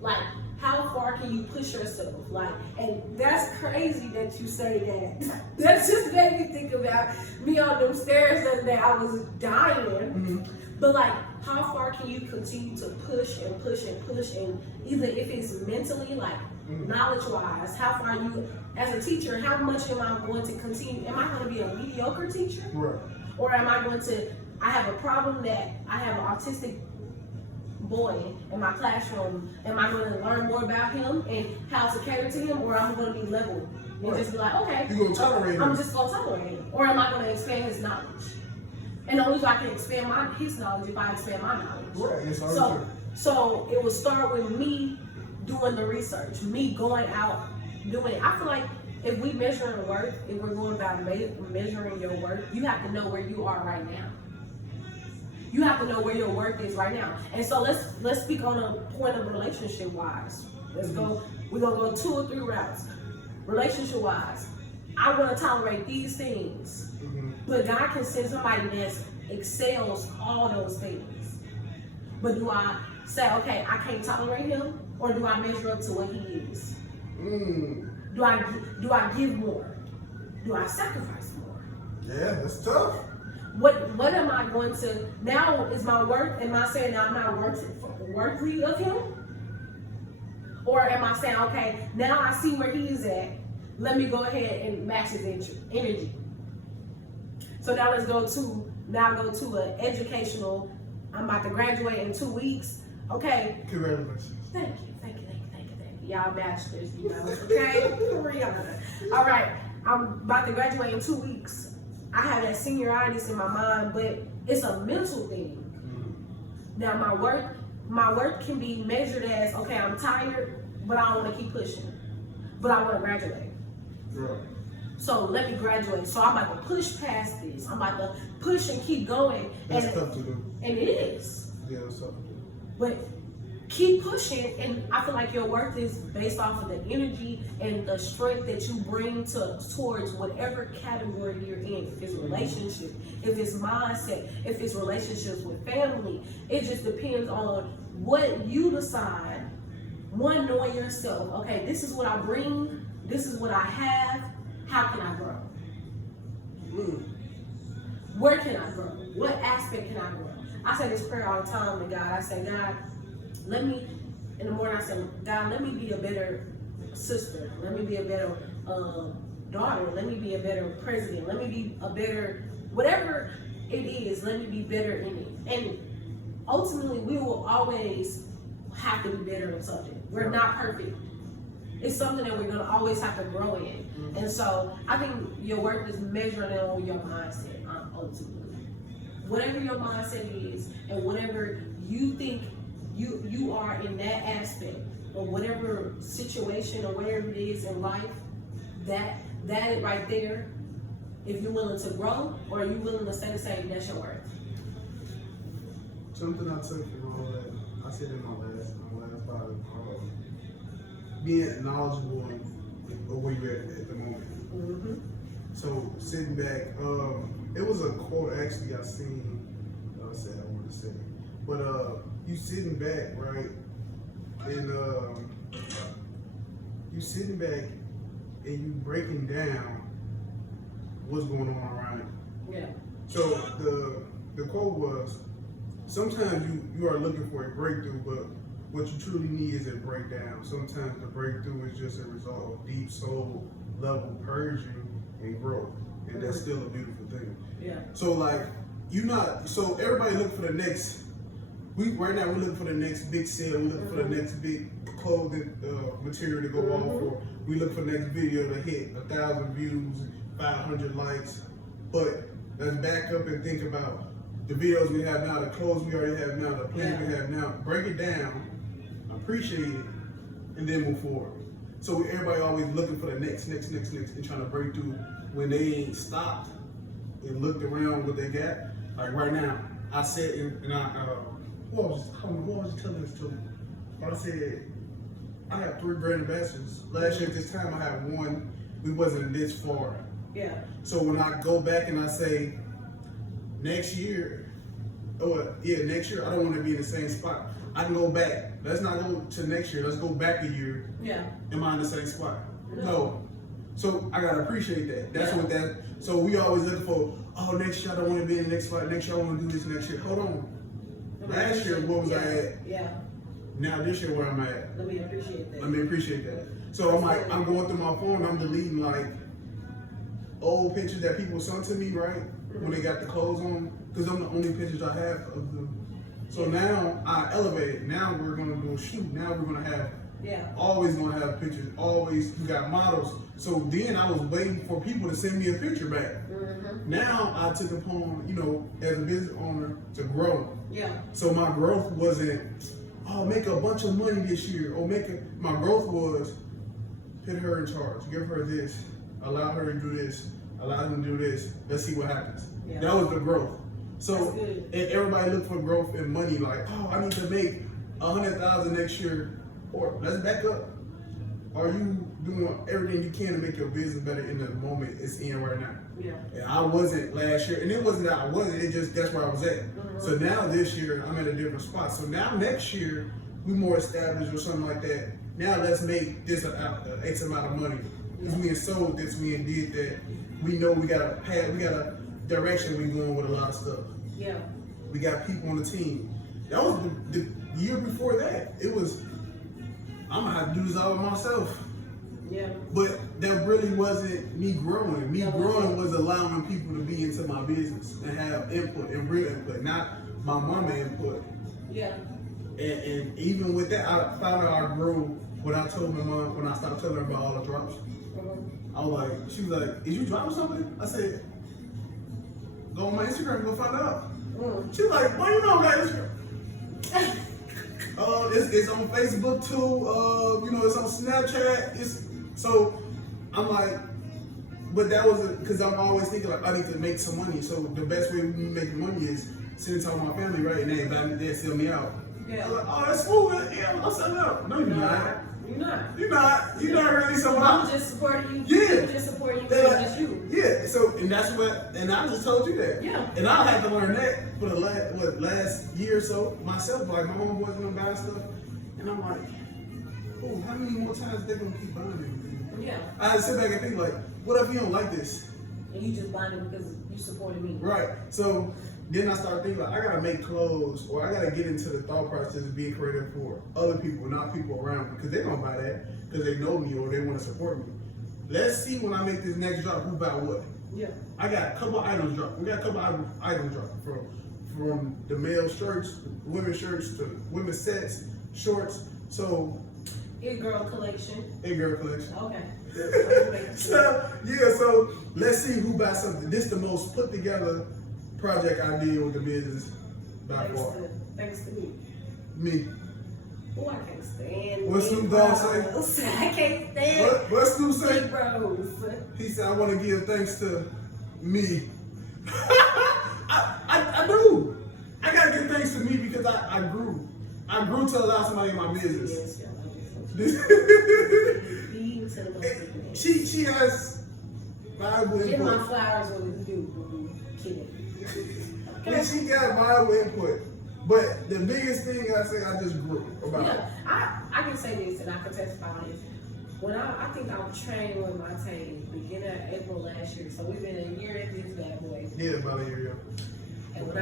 Like, how far can you push yourself? Like, and that's crazy that you say that. That just made me think about me on them stairs the other day. I was dying. Mm-hmm. But like, how far can you continue to push and push and push? And even if it's mentally, like knowledge-wise, how far you, as a teacher, how much am I going to continue? Am I going to be a mediocre teacher? Right. Or am I going to, I have a problem that I have an autistic boy in my classroom. Am I going to learn more about him and how to cater to him? Or am I going to be level and just be like, okay, You're going to tolerate him. I'm just going to tolerate him. Or am I going to expand his knowledge? And only if I can expand his knowledge if I expand my knowledge. Right. It's So it will start with me doing the research, me going out doing it. I feel like if we measure work, if we're going about measuring your work, you have to know where you are right now. You have to know where your work is right now. And so let's speak on a point of relationship wise. Let's go. We're gonna go 2 or 3 routes. Relationship wise, I want to tolerate these things, but God can send somebody that excels all those things. But do I say, okay, I can't tolerate him, or do I measure up to what he is? Do I give more? Do I sacrifice more? Yeah, that's tough. What am I going to, now is my work, am I saying I'm not worthy of him? Or am I saying, okay, now I see where he is at, let me go ahead and match his energy. So now let's go to an educational, I'm about to graduate in 2 weeks. Okay. Congratulations. Thank you. Y'all bachelors, you know, okay? Breyonna. All right, I'm about to graduate in 2 weeks. I have that senioritis in my mind, but it's a mental thing. Now my work can be measured as, okay, I'm tired, but I don't want to keep pushing. But I want to graduate. Right. So let me graduate. So I'm about to push past this. I'm about to push and keep going. That's tough to do. And it is. Yeah, it's tough to do. But keep pushing, and I feel like your worth is based off of the energy and the strength that you bring towards whatever category you're in. If it's relationship, if it's mindset, if it's relationships with family, it just depends on what you decide. One, knowing yourself. Okay, this is what I bring. This is what I have. How can I grow? Where can I grow? What aspect can I grow? I say this prayer all the time to God. I say, God, let me, in the morning I say, God, let me be a better sister. Let me be a better daughter. Let me be a better president. Let me be a better, whatever it is, let me be better in it. And ultimately, we will always have to be better in something. We're not perfect. It's something that we're going to always have to grow in. And so I think your work is measuring it on your mindset, ultimately. Whatever your mindset is and whatever you think you are in that aspect, or whatever situation or whatever it is in life, that right there, if you're willing to grow or you're willing to stay the same, that's your worth. Something I took from all that, I said in my last part, being knowledgeable of where you're at the moment. So sitting back, it was a quote actually I seen. I said I want to say, but you sitting back, right, and you sitting back and you breaking down what's going on around you. Yeah. So the quote was, sometimes you are looking for a breakthrough, but what you truly need is a breakdown. Sometimes the breakthrough is just a result of deep soul level purging and growth, and that's still a beautiful thing. Yeah. So like, so everybody looking for the next. Right now we're looking for the next big sale. We're looking for the next big clothing material to go on for. We look for the next video to hit 1,000 views, 500 likes. But let's back up and think about the videos we have now, the clothes we already have now, the plans we have now. Break it down, appreciate it, and then move forward. So everybody always looking for the next, and trying to break through when they ain't stopped and looked around what they got. Like right now, I said, and what was I telling this to? I said, I have 3 brand ambassadors. Last year at this time, I had 1. We wasn't this far. Yeah. So when I go back and I say, next year, I don't want to be in the same spot. I can go back. Let's not go to next year. Let's go back a year. Yeah. Am I in the same spot? No. No. So I gotta appreciate that. That's Yeah. what that. So we always look for. Oh, next year I don't want to be in the next spot. Next year I want to do this. Next year, hold on. Last year, what was I at? Yeah. Now this year, where I'm at. Let me appreciate that. Let me appreciate that. So I'm like, I'm going through my phone. I'm deleting like old pictures that people sent to me, right? When they got the clothes on, because I'm the only pictures I have of them. So now I elevated. Now we're gonna do a shoot. Now we're gonna have. Yeah. Always gonna have pictures. Always, you got models. So then I was waiting for people to send me a picture back. Now I took upon, as a business owner, to grow. Yeah. So my growth wasn't, make a bunch of money this year, or my growth was, put her in charge, give her this, allow her to do this, allow them to do this. Let's see what happens. Yeah. That was the growth. So That's good. and everybody look for growth in money, like, I need to make 100,000 next year. Or let's back up. Are you doing everything you can to make your business better in the moment it's in right now? Yeah. And I wasn't last year, and it wasn't that I wasn't. It just that's where I was at. So now this year I'm at a different spot. So now next year we more established or something like that. Now let's make this an X amount of money. Because we sold this, we did that. We know we got a path, we got a direction we going with a lot of stuff. Yeah. We got people on the team. That was the year before that. It was, I'm gonna have to do this all by myself. Yeah. But that really wasn't me growing. Me growing was allowing people to be into my business and have input and real input, not my mama input. Yeah. And even with that, I found out I grew when I told my mom, when I stopped telling her about all the drops. I was like, she was like, is you dropping something? I said, go on my Instagram, go find out. She was like, well, you know I got Instagram. It's on Facebook too. It's on Snapchat. So I'm like, but that was because I'm always thinking like I need to make some money. So the best way we make money is send it to my family, right? And they sell me out. Yeah. I'm like, oh, that's smooth. Yeah, I'll sell it out. No, you're not. You're not. You're not really someone. I'm just supporting you. Yeah. I'm just supporting you. They're It's you. Yeah. So and that's what, and I just told you that. Yeah. And I had to learn that for the last year or so myself. Like my mom wasn't gonna buy stuff, and I'm like, oh, how many more times they gonna keep buying it? Yeah. I had to sit back and think like, what if you don't like this? And you just buying it because you supported me. Right. So then I started thinking like, I gotta make clothes, or I gotta get into the thought process of being creative for other people, not people around me, because they're gonna buy that because they know me or they want to support me. Let's see when I make this next drop, who buy what. Yeah. I got a couple items dropped. We got a couple items dropped from the male shirts, women's shirts to women's sets, shorts. So It girl collection. girl collection. Okay. So let's see who buys something. This is the most put together project I did with the business by far. Thanks to me. Me. Oh, I can't stand What Snoop Dogg say? bros. I can't stand What Snoop say? big bros. He said, I want to give thanks to me. I do. I got to give thanks to me because I grew. I grew to allow somebody in my business. She has viable Get my input. flowers when you do, boo. Kidding. And she got viable input. But the biggest thing I say, I just grew about it. Yeah, I can say this and I can testify on this. When I think I was training with Montà beginning of April last year, so we've been a year at this bad boy. Yeah, about a year ago. And when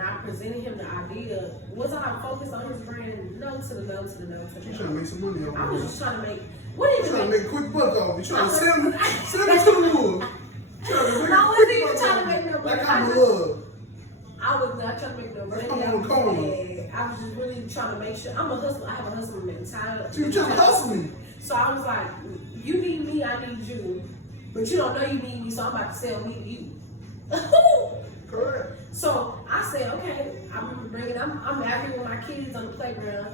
I presented him the idea, was I focused on his brand? No to the no to the no to the She's no. trying to make some money off I of was it. just trying to make, what She's even trying to make a quick buck off it. Trying to sell me to the world. I wasn't even trying to make no money. Like I'm in love. I was not trying to make no money. I'm I on was the corner. I was just really trying to make sure. I'm a hustler. I have a hustler mentality. So you trying to hustle me. So I was like, you need me, I need you. But you don't know you need me, so I'm about to sell me to you. Correct. So I said, okay, I'm out here with my kids on the playground.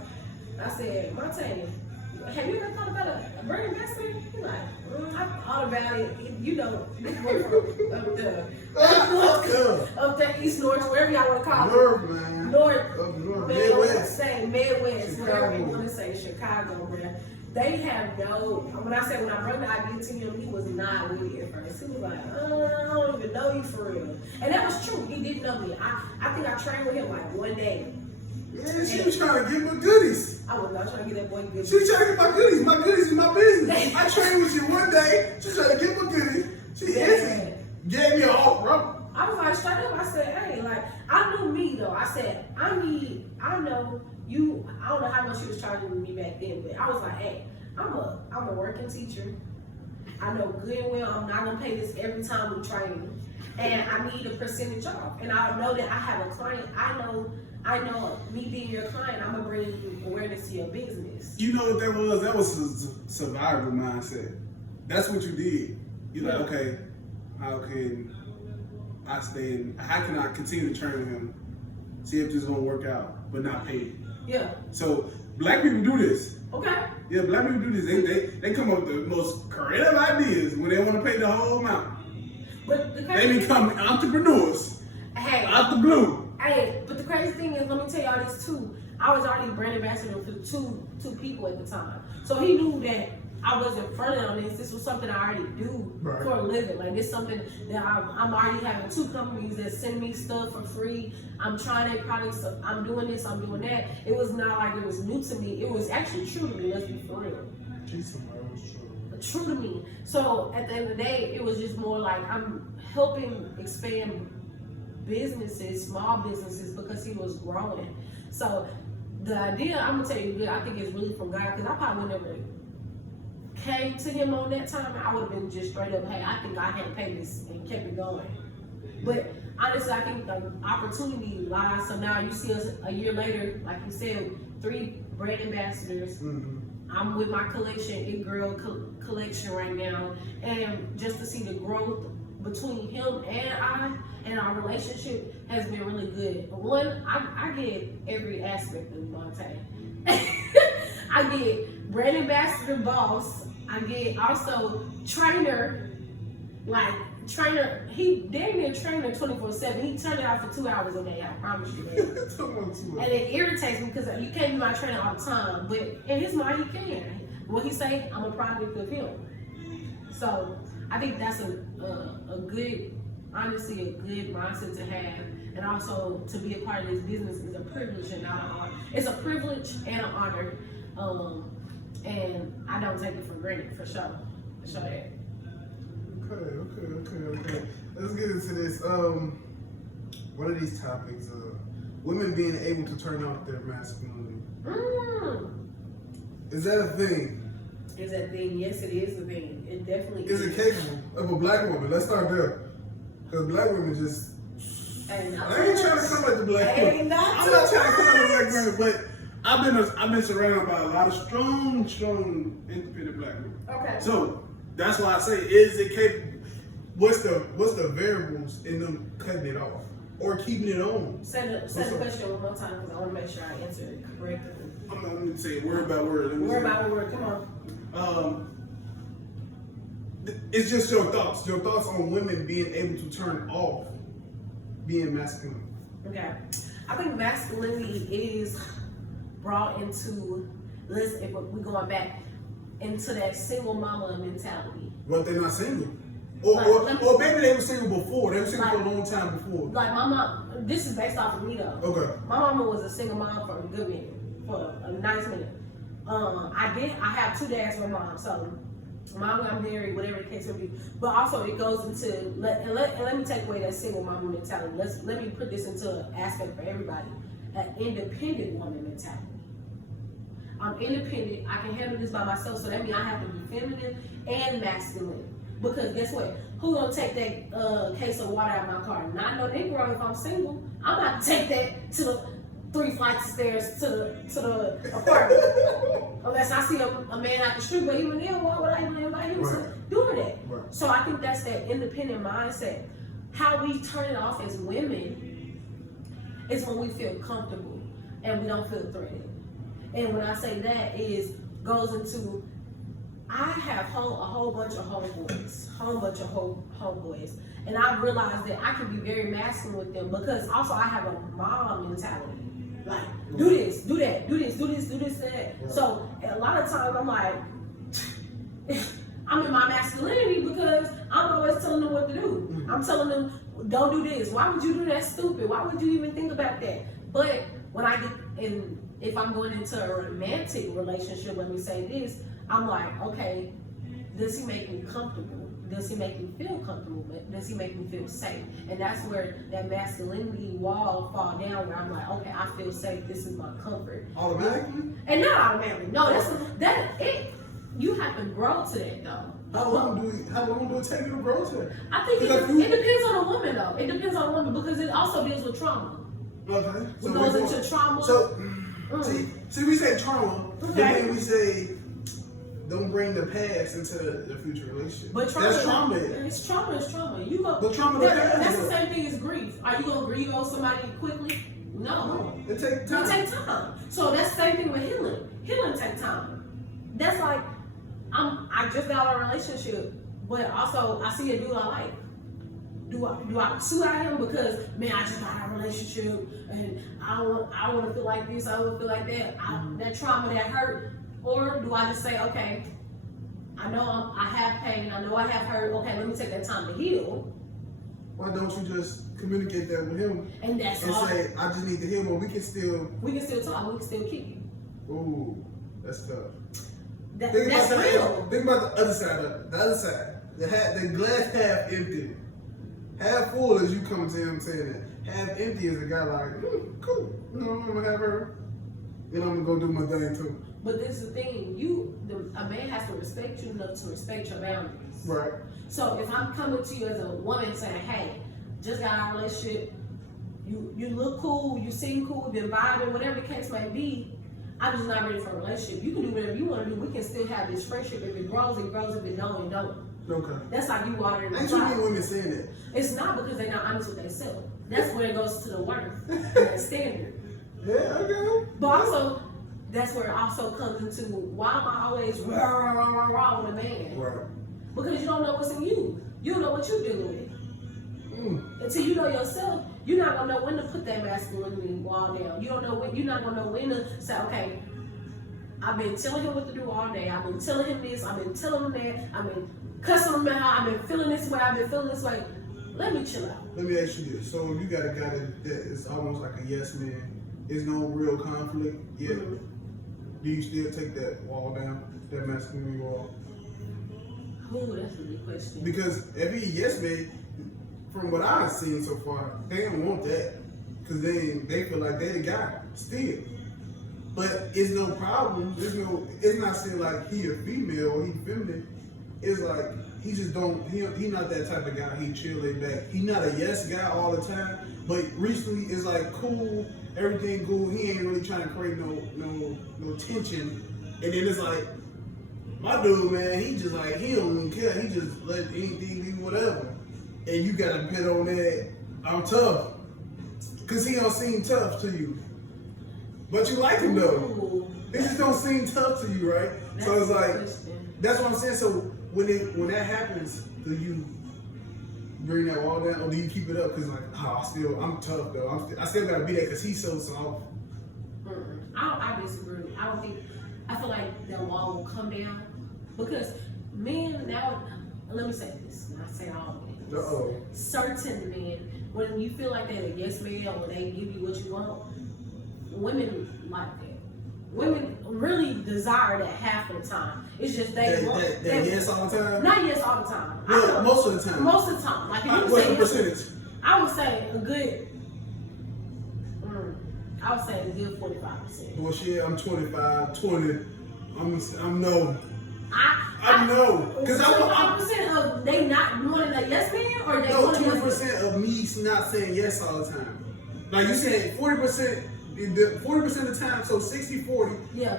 I said, Montà, have you ever thought about a brand investment? He's like, I thought about it. You know, this boy from up the East North, wherever y'all want to call it. North, man. North, Up north. Midwest, Midwest. Midwest, wherever you Chicago. want to say, Chicago, man. They have no, when I brought the idea to him, he was not with it at first. He was like, I don't even know you for real. And that was true. He didn't know me. I think I trained with him like one day. Man, she was trying to get my goodies. I was not trying to get that boy good. She was trying to get my goodies. My goodies is my business. I trained with you one day. She tried to get my goodies. She instantly gave me an off, bro. I was like, straight up, I said, hey, like, I knew me though. I said, I know you, I don't know how much you was charging me back then, but I was like, hey, I'm a working teacher. I know good and well I'm not gonna pay this every time we train. And I need a percentage off. And I know that I have a client. I know me being your client, I'm gonna bring awareness to your business. You know what that was? That was a survival mindset. That's what you did. You're like, okay, how can I continue to train him, see if this is gonna work out, but not pay him? Yeah. So black people do this. Okay. Yeah, black people do this. They come up with the most creative ideas when they want to pay the whole amount. But the They crazy become entrepreneurs hey, out the blue. hey, but the crazy thing is, let me tell y'all this too. I was already brand ambassador for two people at the time, so he knew that I wasn't fronting on this. This was something I already do Right. for a living. Like this something that I'm already having 2 companies that send me stuff for free. I'm trying their products. I'm doing this. I'm doing that. It was not like it was new to me. It was actually true to me. Let's be for real. True to me. So at the end of the day, it was just more like I'm helping expand businesses, small businesses, because he was growing. So the idea, I'm gonna tell you, I think it's really from God, because I probably would never came to him on that time. I would have been just straight up, hey, I think I had to pay this, and kept it going. But honestly, I think the opportunity lies. So now you see us a year later, like you said, 3 brand ambassadors. Mm-hmm. I'm with my collection, It Girl collection right now, and just to see the growth between him and our relationship has been really good. One, I get every aspect of Montà. I get brand ambassador boss. I get also trainer, like trainer. He damn near trainer 24/7. He turned it out for 2 hours a day. I promise you that. And it irritates me because you can't be my trainer all the time. But in his mind, he can. What he say, I'm a product of him. So I think that's a good, honestly, a good mindset to have. And also to be a part of this business is a privilege and not an honor. It's a privilege and an honor. And I don't take it for granted, for sure. For sure that. Okay. Let's get into this. One of these topics, women being able to turn off their masculinity. Is that a thing? Is that thing? Yes, it is a thing. It definitely Is it capable of a black woman? Let's start there. Because black women just... I ain't trying to come at the black women. I'm not trying to come at the black women, but I've been surrounded by a lot of strong, independent black women. Okay. So that's why I say, is it capable? What's the variables in them cutting it off or keeping it on? Say the question one more time because I want to make sure I answer it correctly. I'm not going to say it word by word. Word by word. Come on. It's just your thoughts on women being able to turn off being masculine. Okay. I think masculinity is brought into, if we're going back into that single mama mentality. But they're not single. Or maybe they were single before. They were single for a long time before. Like my mom, this is based off of me though. Okay. My mama was a single mom for a good minute, for a nice minute. I have 2 dads with mom, so mom got married, whatever the case may be. But also it goes into, let me take away that single mama mentality. Let me put this into an aspect for everybody. An independent woman mentality. I'm independent, I can handle this by myself, so that means I have to be feminine and masculine. Because guess what? Who gonna take that case of water out of my car? Not no Negro if I'm single. I'm about to take that to the 3 flights of stairs to the apartment. Unless I see a man out the street, but even then, why would I even invite him to do that? Right. So I think that's that independent mindset. How we turn it off as women is when we feel comfortable and we don't feel threatened. And when I say that goes into, I have a whole bunch of homeboys, and I realized that I can be very masculine with them because also I have a mom mentality. Like, do this, do that, do this, do this, do this, that. Right. So a lot of times I'm like, I'm in my masculinity because I'm always telling them what to do. Mm-hmm. I'm telling them, don't do this. Why would you do that? Stupid. Why would you even think about that? But when I get and if I'm going into a romantic relationship, let me say this, I'm like, okay, does he make me comfortable? Does he make me feel comfortable? Does he make me feel safe? And that's where that masculinity wall fall down, where I'm like, okay, I feel safe. This is my comfort. Automatically? And not automatically. No, that's it. You have to grow to that though. How long do it take you to grow to it? I think it depends on the woman though. It depends on the woman because it also deals with trauma. Okay. It goes into trauma. So, see, we say trauma, but then we say don't bring the past into the future relationship. But trauma, that's trauma. It's trauma. It's trauma. You go. But trauma. That's the same thing as grief. Are you gonna grieve on somebody quickly? No. It takes time. It takes time. So that's the same thing with healing. Healing takes time. That's like I just got out of a relationship, but also I see a dude I like. Do I pursue out him because man I just got out of a relationship and I want to feel like this, I want to feel like that, that trauma, that hurt, or do I just say okay, I know I have pain, I know I have hurt, okay, let me take that time to heal. Why don't you just communicate that with him and say I just need to heal, but we can still talk, we can still kick it. Ooh, that's tough. That's real. Think about the other side. The glass half empty. Half full as you come to him saying that. Half empty is a guy like, cool. You know, I'm gonna have her. Then I'm gonna go do my thing too. But this is the thing, a man has to respect you enough to respect your boundaries. Right. So if I'm coming to you as a woman saying, hey, just got out of a relationship, you look cool, you seem cool, been vibing, whatever the case may be, I'm just not ready for a relationship. You can do whatever you want to do. We can still have this friendship. If it grows, it grows. If it don't, it don't. Okay. That's like you watering the Ain't fire. too many women saying that. It's not because they're not honest with themselves. That's where it goes to the worth, that standard. Yeah, okay. But also, that's where it also comes into why am I always raw with a man? Right. Because you don't know what's in you. You don't know what you're dealing with. Until you know yourself, you're not gonna know when to put that masculinity wall down. You don't know when. You're not gonna know when to say, okay, I've been telling him what to do all day. I've been telling him this. I've been telling him that. I've been cussing him out. I've been feeling this way. I've been feeling this way. Let me chill out. Let me ask you this. So if you got a guy that is almost like a yes man, is no real conflict yet. Do you still take that wall down, that masculinity wall? Ooh, that's a good question. Because every yes man, from what I've seen so far, they don't want that. Because they feel like they're the guy still. But it's no problem. It's not saying like he a female or he feminine. It's like he just don't, he not that type of guy. He chill laid back. He not a yes guy all the time. But recently it's like cool, everything cool. He ain't really trying to create no tension. And then it's like, my dude, man, he just like, he don't even care. He just let anything be whatever. And you gotta bet on that, I'm tough. Cause he don't seem tough to you. But you like him though. Ooh. It just don't seem tough to you, right? So it's like, that's what I'm saying. So when that happens, do you bring that wall down, or do you keep it up? Cause like, I'm tough though. I still gotta be there because he's so soft. I disagree. I feel like that wall will come down because men now. Let me say this. Not say all men. Certain men, when you feel like they're a yes man or they give you what you want, women like that. Women really desire that half of the time. It's just they want that yes all the time. Not yes all the time. Well, most of the time. Most of the time. Like if you What's say the percentage? I would say a good. I would say a good 45%. Bullshit. I'm 25, 20. I'm no. I know. Because I want 25% of they not wanting a yes man, or they no, want 20% of me not saying yes all the time. Like you said, 40%. 40% of the time, so 60-40. Yeah.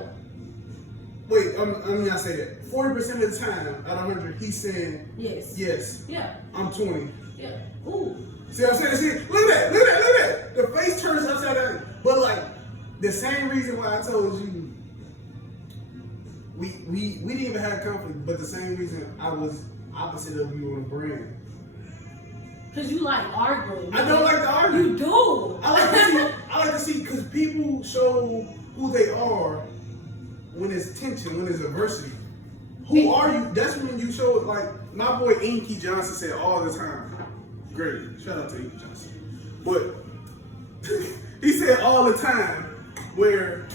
Wait, I say that. 40% of the time out of 100, he's saying yes. Yes. Yeah. I'm 20. Yeah. Ooh. See what I'm saying? See, look at that. The face turns upside down. But like the same reason why I told you we didn't even have conflict, but the same reason I was opposite of you on the brand. Cause you like arguing. I don't like to argue. You do. I like to see because people show who they are when there's tension, when there's adversity. Who are you? That's when you show it. Like my boy Inky Johnson said all the time. Great, shout out to Inky Johnson. But he said all the time, where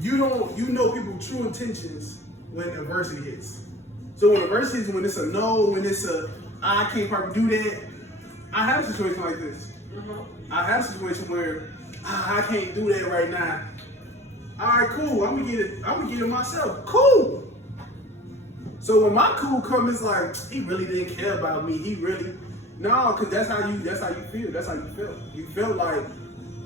you know people's true intentions when adversity hits. So when adversity is when it's a no, when it's a I can't probably do that. I had a situation like this. I had a situation where I can't do that right now. All right, cool. I'm gonna get it myself. Cool. So when my cool comes, it's like he really didn't care about me. No, because that's how you feel. That's how you feel. You feel like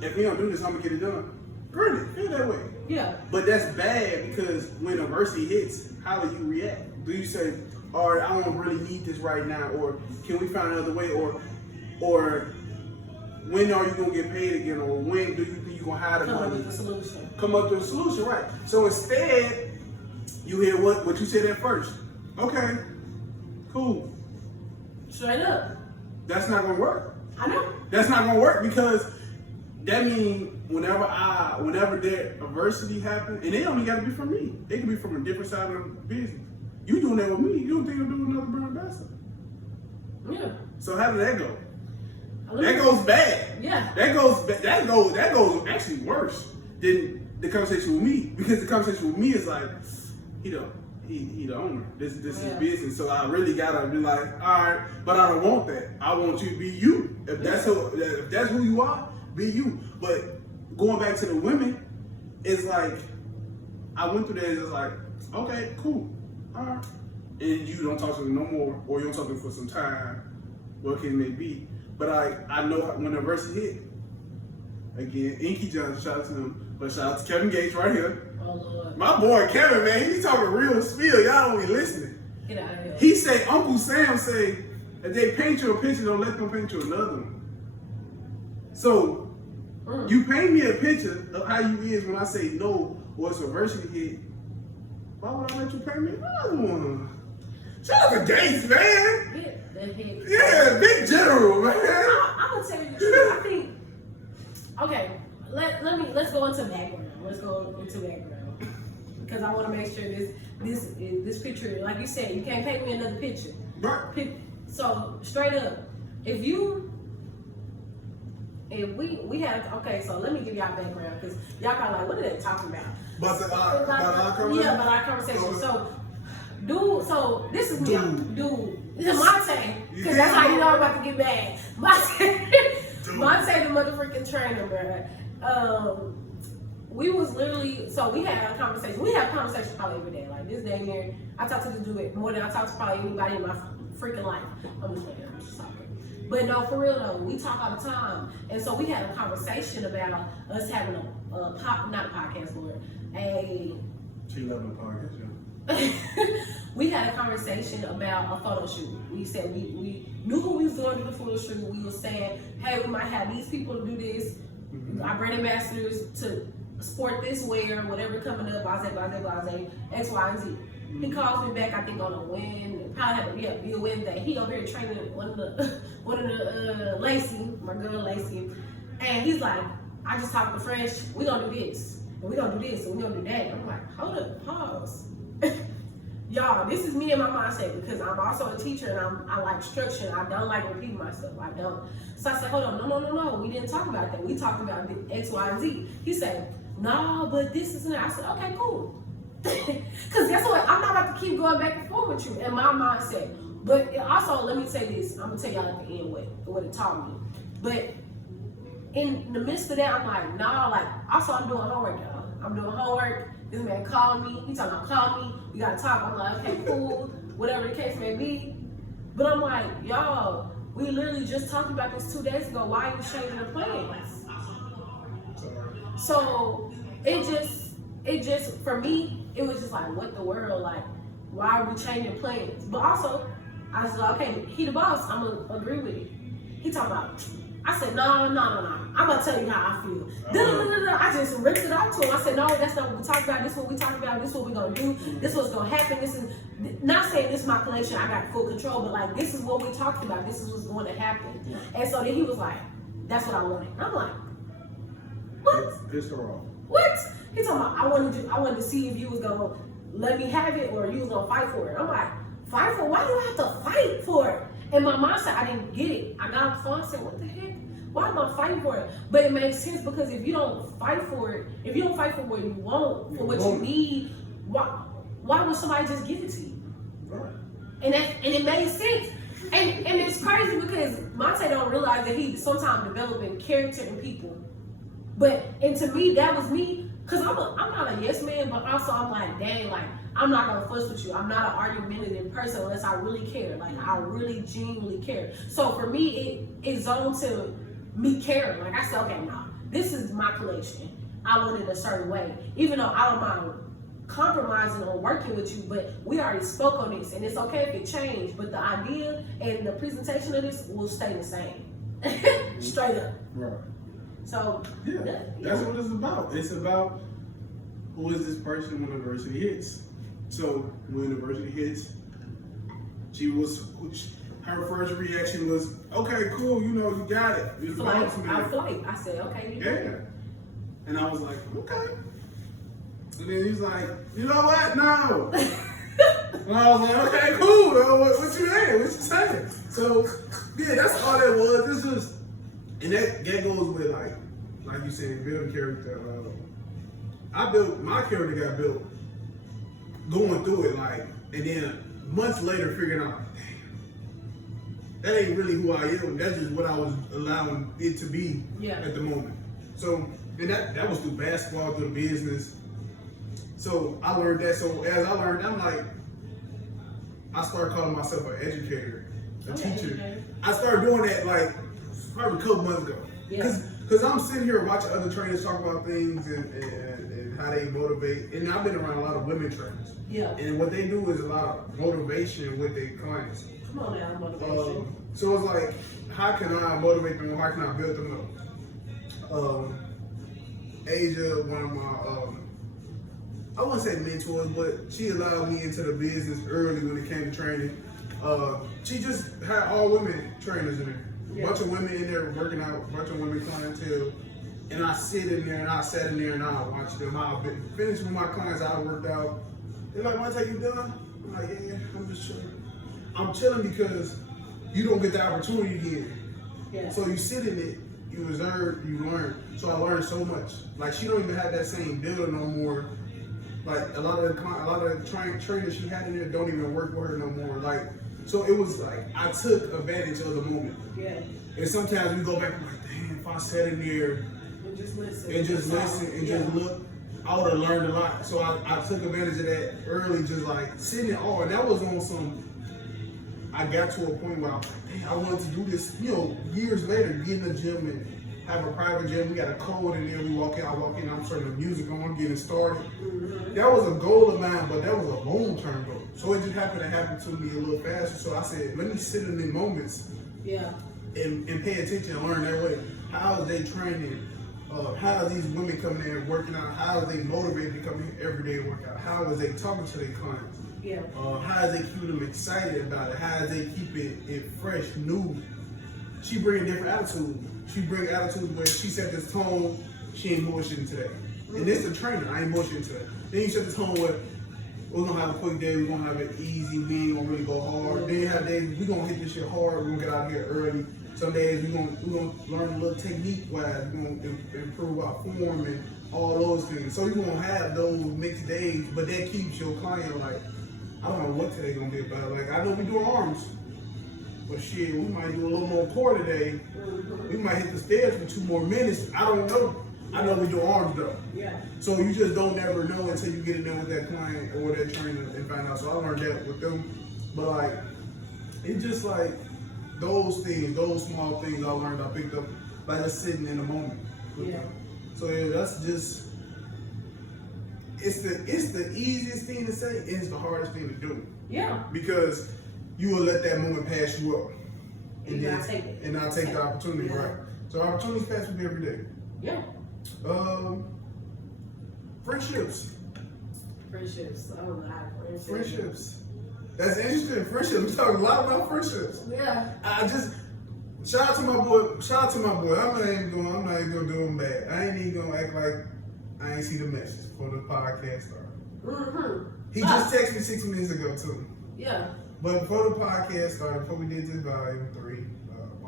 if he don't do this, I'm gonna get it done. Granted, feel that way. Yeah. But that's bad because when adversity hits, how do you react? Do you say, all right, I don't really need this right now, or can we find another way, or when are you gonna get paid again, or when do you think you're gonna hide the money? Come up with a solution. Come up with a solution, right? So instead, you hear what you said at first. Okay, cool. Straight up. That's not gonna work. I know. That's not gonna work because that means whenever their adversity happens, and it don't even gotta be from me. It can be from a different side of the business. You doing that with me? You don't think I'm doing another brand ambassador? Yeah. So how did that go? That goes bad. Yeah. That goes actually worse than the conversation with me, because the conversation with me is like, he the owner. This is his business. So I really gotta be like, all right, but I don't want that. I want you to be you. If that's who you are, be you. But going back to the women, it's like I went through that. It's like, okay, cool, all right, and you don't talk to them no more, or you don't talk to them for some time, what can they be? But I know when adversity hit. Again, Inky Johnson, shout out to him. But shout out to Kevin Gates right here. Oh, Lord. My boy Kevin, man, he's talking real spiel. Y'all don't be listening. Get out of here. He say, Uncle Sam say, if they paint you a picture, don't let them paint you another one. So, you paint me a picture of how you is when I say no, or it's adversity hit. Why would I let you paint me another one? Shout out to Gates, man. Get the heck. Yeah, big general, man. I'm gonna tell you the truth. I think. Okay, let's go into background. Let's go into background because I want to make sure this picture, like you said, you can't paint me another picture. Right. So straight up, if we had so let me give y'all background because y'all kind of like, what are they talking about? About our conversation? Yeah, about our conversation. So this is me, dude. This is Montà, because that's how you know I'm about to get mad. Montà the motherfucking trainer, bro. We was literally, so we had a conversation. We have conversations probably every day. Like this day here, I talk to this dude more than I talk to probably anybody in my freaking life. I'm just playing, I'm just talking. But no, for real though, we talk all the time. And so we had a conversation about us having not a podcast, but She loved the podcast, yeah. we had a conversation about a photo shoot. We said we knew who we was going to do the photo shoot. We were saying, hey, we might have these people to do this. Our brand ambassadors to sport this wear, whatever coming up, blase, X, Y, and Z. He calls me back, I think on a Wednesday, be a Wednesday. He over here training one of the Lacey, my girl Lacey. And he's like, I just talked to French, we gonna do this, and we gonna do this, and we gonna do that. I'm like, hold up, pause. Y'all, this is me and my mindset because I'm also a teacher and I like structure. I don't like repeating myself. I don't. So I said, hold on, no. We didn't talk about that. We talked about X, Y, and Z. He said, no, but this is not. I said, okay, cool. Because guess what? I'm not about to keep going back and forth with you in my mindset. But also, let me say this. I'm going to tell y'all at the end what it taught me. But in the midst of that, I'm like, nah, like, also I'm doing homework, y'all. I'm doing homework. This man called me. He talking about call me. We got to talk. I'm like, okay, cool. Whatever the case may be. But I'm like, y'all, we literally just talked about this 2 days ago. Why are you changing the plans? So it just, for me, it was just like, what the world? Like, why are we changing plans? But also, I was like, okay, he the boss. I'm going to agree with it. He talking about, I said, no. I'm going to tell you how I feel. I just ripped it off to him. I said, no, that's not what we talked about. This is what we talked about. This is what we're going to do. This is what's going to happen. This is, not saying this is my collection. I got full control, but like, this is what we talked about. This is what's going to happen. And so then he was like, that's what I wanted. I'm like, what? Pissed her off. What? He told me, I wanted to see if you was going to let me have it or you was going to fight for it. I'm like, fight for it? Why do I have to fight for it? And my mom said, I didn't get it. I got off the phone and said, what the heck? why am I fighting for it? But it makes sense because if you don't fight for it, if you don't fight for what you want, for what you need, why would somebody just give it to you? Right. And it made sense. And it's crazy because Montà don't realize that he sometimes developing character in people. And to me, that was me, because I'm not a yes man, but also I'm like, dang, like, I'm not gonna fuss with you. I'm not an argumentative person unless I really care. Like, I really genuinely care. So for me, it's on to me caring. Like, I said, okay, nah, this is my collection. I want it a certain way. Even though I don't mind compromising or working with you, but we already spoke on this, and it's okay if it changed, but the idea and the presentation of this will stay the same. Straight up. Right. So yeah, that's what it's about. It's about who is this person when adversity hits. So when adversity hits, her first reaction was, okay, cool, you know, you got it. You I said, okay, you got it. And I was like, okay. And then he's like, you know what? No. And I was like, okay, cool. What you saying? What you saying? So yeah, that's all that was. This was, and that goes with like you said, building character. My character got built going through it, and then months later figuring out, damn, that ain't really who I am. That's just what I was allowing it to be at the moment. So, and that was through basketball, through business. So I learned that. So as I learned, I'm like, I started calling myself an educator, a teacher. Okay. I started doing that probably a couple months ago. Because I'm sitting here watching other trainers talk about things and how they motivate. And I've been around a lot of women trainers. Yeah. And what they do is a lot of motivation with their clients. Come on now, motivation. So it's like, how can I motivate them? How can I build them up? Asia, one of my, I wouldn't say mentors, but she allowed me into the business early when it came to training. She just had all women trainers in there. A bunch of women in there working out, a bunch of women clientele. And I sit in there and I sat in there and I watched them. I've been finished with my clients, I worked out. They're like, Montà, you done? I'm like, yeah, I'm just chilling. I'm chilling because you don't get the opportunity here. Yeah. So you sit in it, you observe, you learn. So I learned so much. Like, she don't even have that same builder no more. Like, a lot of the trainers she had in there don't even work with her no more. Like, so it was like, I took advantage of the moment. Yeah. And sometimes we go back and like, damn, if I sat in there and just listen and just look, I would have learned a lot. So I took advantage of that early, just like sitting in awe. And that was on some, I got to a point where I was like, dang, I wanted to do this, years later, get in the gym and have a private gym. We got a code in there. We walk in, I'm turning the music on, getting started. Mm-hmm. That was a goal of mine, but that was a long-term goal. So it just happened to happen to me a little faster. So I said, let me sit in the moments and pay attention and learn their way. How is they training? How are these women coming in and working out? How are they motivated to come in every day and work out? How is they talking to their clients? Yeah. How is they keeping them excited about it? How is they keeping it fresh, new? She bring a different attitude. She bring attitudes where she set this tone, she ain't bullshitting today. And this is a trainer, I ain't bullshitting today. Then you set the tone where we're gonna have a quick day, we're gonna have it easy, we ain't gonna really go hard. Then you have days, we're gonna hit this shit hard, we're gonna get out here early. Some days we're gonna learn a little technique wise, we're gonna improve our form and all those things. So you're gonna have those mixed days, but that keeps your client like, I don't know what today gonna be about. Like, I know we do arms, but shit, we might do a little more core today. We might hit the stairs for 2 more minutes. I don't know. I know we do arms though. Yeah. So you just don't never know until you get in there with that client or that trainer and find out. So I learned that with them. But like, it's just like those things, those small things I learned, I picked up by just sitting in the moment. Yeah. So yeah, that's just, it's the easiest thing to say, and it's the hardest thing to do. Yeah. Because you will let that moment pass you up. And not take it. And not take the opportunity, right? So opportunities pass me every day. Yeah. Friendships. Friendships. I don't know how to Friendships. That's interesting. Friendships. We talk a lot about friendships. Yeah. I just shout out to my boy. Shout out to my boy. I'm not even gonna do him bad. I ain't even gonna act like I ain't see the message for the podcast started. Mm-hmm. He just texted me 6 minutes ago too. Yeah. But before the podcast started, before we did this volume 3,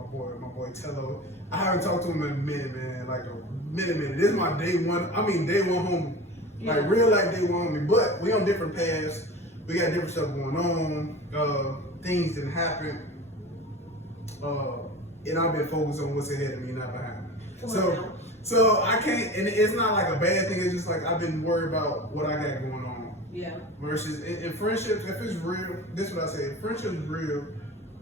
my boy Tello. I haven't talked to him in a minute, man. Like a minute. This is my day one homie. Like real life day one homie. But we on different paths. We got different stuff going on. Things that happen. And I've been focused on what's ahead of me, not behind me. So I can't, and it's not like a bad thing. It's just like I've been worried about what I got going on. Yeah. Versus in friendships, if it's real, this is what I say. If friendship's real,